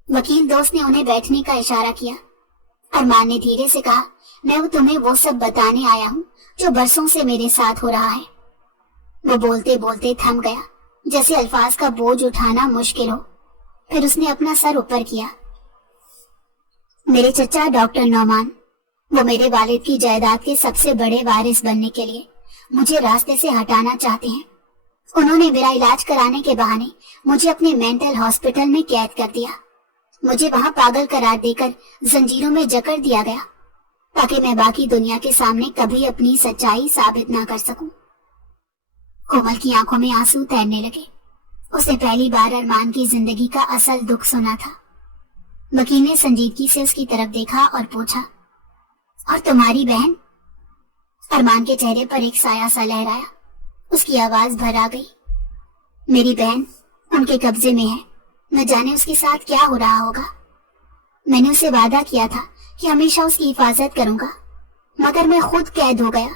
وکیل دوست نے انہیں بیٹھنے کا اشارہ کیا. ارمان نے دھیرے سے کہا, میں تمہیں وہ سب بتانے آیا ہوں جو برسوں سے میرے ساتھ ہو رہا ہے. وہ بولتے بولتے تھم گیا, جیسے الفاظ کا بوجھ اٹھانا مشکل ہو. پھر اس نے اپنا سر اوپر کیا. میرے چچا ڈاکٹر نعمان, وہ میرے والد کی جائیداد کے سب سے بڑے وارث بننے کے لیے مجھے راستے سے ہٹانا چاہتے ہیں. انہوں نے میرا علاج کرانے کے بہانے مجھے اپنے مینٹل ہاسپٹل میں قید کر دیا. مجھے وہاں پاگل قرار دے کر زنجیروں میں جکڑ دیا گیا تاکہ میں باقی دنیا کے سامنے کبھی اپنی سچائی ثابت نہ کر سکوں. کومل کی آنکھوں میں آنسو تیرنے لگے. اس نے پہلی بار ارمان کی زندگی کا اصل دکھ سنا تھا. وکیل نے سنجیدگی سے اس کی طرف دیکھا اور پوچھا, اور تمہاری بہن؟ ارمان کے چہرے پر ایک سایہ سا لہرایا. اس کی آواز بھر آ گئی. میری بہن ان کے قبضے میں ہے. نہ جانے اس کے ساتھ کیا ہو رہا ہوگا. میں نے اسے وعدہ کیا تھا کہ ہمیشہ اس کی حفاظت کروں گا مگر میں خود قید ہو گیا.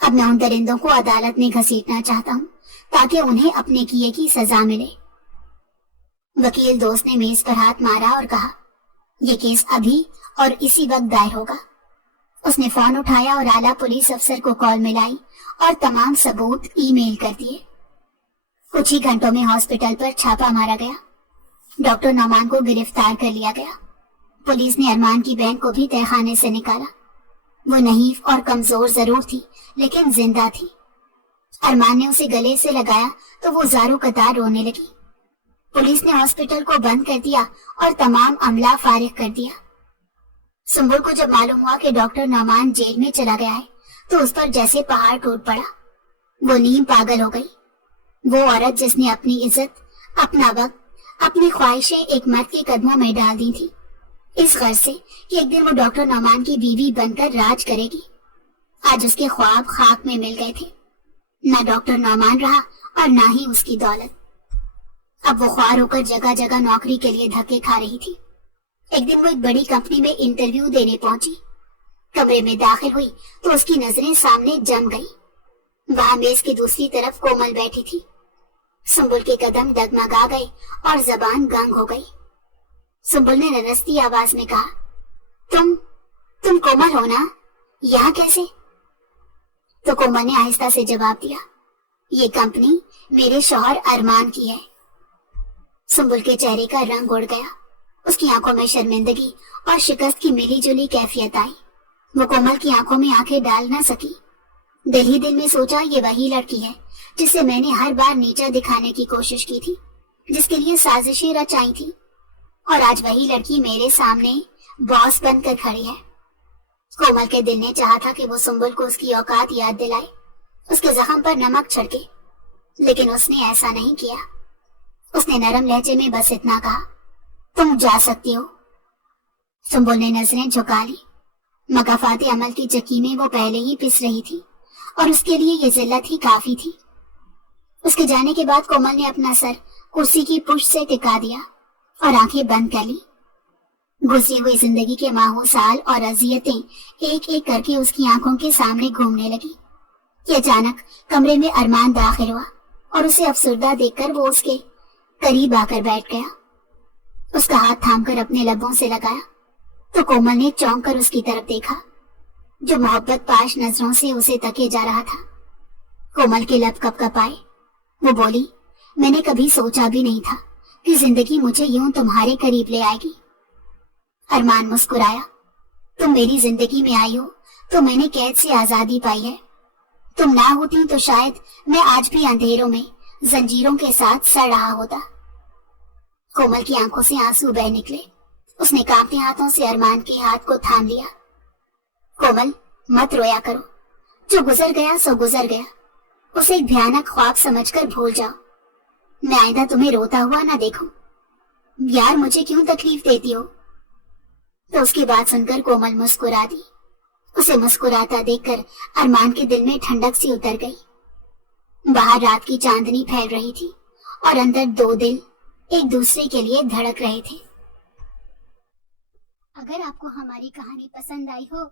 اب میں ان درندوں کو عدالت میں گھسیٹنا چاہتا ہوں تاکہ انہیں اپنے کیے کی سزا ملے. وکیل دوست نے میز پر ہاتھ مارا اور کہا, یہ کیس ابھی اور اسی وقت دائر ہوگا. اس نے فون اٹھایا اور اعلیٰ پولیس افسر کو کال ملائی اور تمام ثبوت ای میل کر دیے. کچھ ہی گھنٹوں میں ہاسپٹل پر چھاپا مارا گیا. ڈاکٹر نعمان کو گرفتار کر لیا گیا. پولیس نے ارمان کی بہن کو بھی تہہ خانے سے نکالا. وہ نحیف اور کمزور ضرور تھی لیکن زندہ تھی. ارمان نے اسے گلے سے لگایا تو وہ زاروں قطار رونے لگی. پولیس نے ہاسپٹل کو بند کر دیا اور تمام عملہ فارغ کر دیا. سنبل کو جب معلوم ہوا کہ ڈاکٹر نعمان جیل میں چلا گیا ہے تو اس پر جیسے پہاڑ ٹوٹ پڑا. وہ نیم پاگل ہو گئی. وہ عورت جس نے اپنی عزت, اپنا وقت, اپنی خواہشیں ایک مرد کے قدموں میں ڈال دی تھی اس غرض سے کہ ایک دن وہ ڈاکٹر نعمان کی بیوی بن کر راج کرے گی. آج اس کے خواب خاک میں مل گئے تھے. نہ ڈاکٹر نعمان رہا اور نہ ہی اس کی دولت۔ اب وہ خوار ہو کر جگہ جگہ نوکری کے لیے دھکے کھا رہی تھی۔ ایک دن وہ ایک بڑی کمپنی میں انٹرویو دینے پہنچی۔ کمرے میں داخل ہوئی تو اس کی نظریں سامنے جم گئی۔ وہاں میز کی دوسری طرف کومل بیٹھی تھی۔ سنبل کے قدم ڈگمگا گئے اور زبان گنگ ہو گئی۔ سنبل نے نرستی آواز میں کہا، تم کومل ہو نا؟ یہاں کیسے؟ تو کومل نے آہستہ سے جواب دیا، یہ کمپنی میرے شوہر ارمان کی ہے۔ سنبل کے چہرے کا رنگ اڑ گیا۔ اس کی آنکھوں میں شرمندگی اور شکست کی ملی جلی کیفیت آئی۔ وہ کومل کی آنکھوں میں آنکھیں ڈال نہ سکی۔ دل ہی دل میں سوچا، یہ وہی لڑکی ہے جسے میں نے ہر بار نیچا دکھانے کی کوشش کی تھی، جس کے لیے سازشیں رچائی تھی، اور آج وہی لڑکی میرے سامنے باس بن کر کھڑی ہے۔ کومل کے دل نے چاہا تھا کہ وہ سنبل کو اس کی اوقات یاد دلائے، اس کے زخم پر نمک چھڑکے، لیکن اس نے ایسا نہیں کیا۔ اس نے نرم لہجے میں بس اتنا کہا، تم جا سکتی ہو۔ سنبل نے نظریں جھکا لی۔ مقافات عمل کی چکی میں وہ پہلے ہی پس رہی تھی، اور اس کے لیے یہ ذلت ہی کافی تھی۔ اس کے جانے کے بعد کومل نے اپنا سر کرسی کی پشت سے ٹکا دیا اور آنکھیں بند کر لی۔ گزری ہوئی زندگی کے ماہوں سال اور اذیتیں ایک ایک کر کے اس کی آنکھوں کے سامنے گھومنے لگی کہ اچانک کمرے میں ارمان داخل ہوا، اور اسے افسردہ دیکھ کر وہ اس کے قریب آ کر بیٹھ گیا۔ اس کا ہاتھ تھام کر اپنے لبوں سے لگایا تو کومل نے چونک کر اس کی طرف دیکھا، جو محبت پاش نظروں سے اسے تکے جا رہا تھا۔ کومل کے لب کپ کپ آئے۔ وہ بولی، میں نے کبھی سوچا بھی نہیں تھا کہ زندگی مجھے یوں تمہارے قریب لے آئے گی۔ ارمان مسکرایا، تم میری زندگی میں آئی ہو تو میں نے قید سے آزادی پائی ہے۔ تم نہ ہوتی تو شاید میں آج بھی اندھیروں میں زنجیروں کے ساتھ سڑ رہا ہوتا۔ کومل کی آنکھوں سے آنسو بہہ نکلے۔ اس نے کانپتے ہاتھوں سے ارمان کے ہاتھ کو تھام لیا۔ کومل، مت رویا کرو، جو گزر گیا سو گزر گیا، اسے ایک بھیانک خواب سمجھ کر بھول جاؤ۔ میں آئندہ تمہیں روتا ہوا نہ دیکھوں۔ یار، مجھے کیوں تکلیف دیتی ہو؟ تو اس کی بات سن کر کومل مسکرا دی۔ اسے مسکراتا دیکھ کر ارمان کے دل میں ٹھنڈک سی اتر گئی۔ باہر رات کی چاندنی پھیل رہی تھی اور اندر دو دل ایک دوسرے کے لیے دھڑک رہے تھے۔ اگر آپ کو ہماری کہانی پسند آئی ہو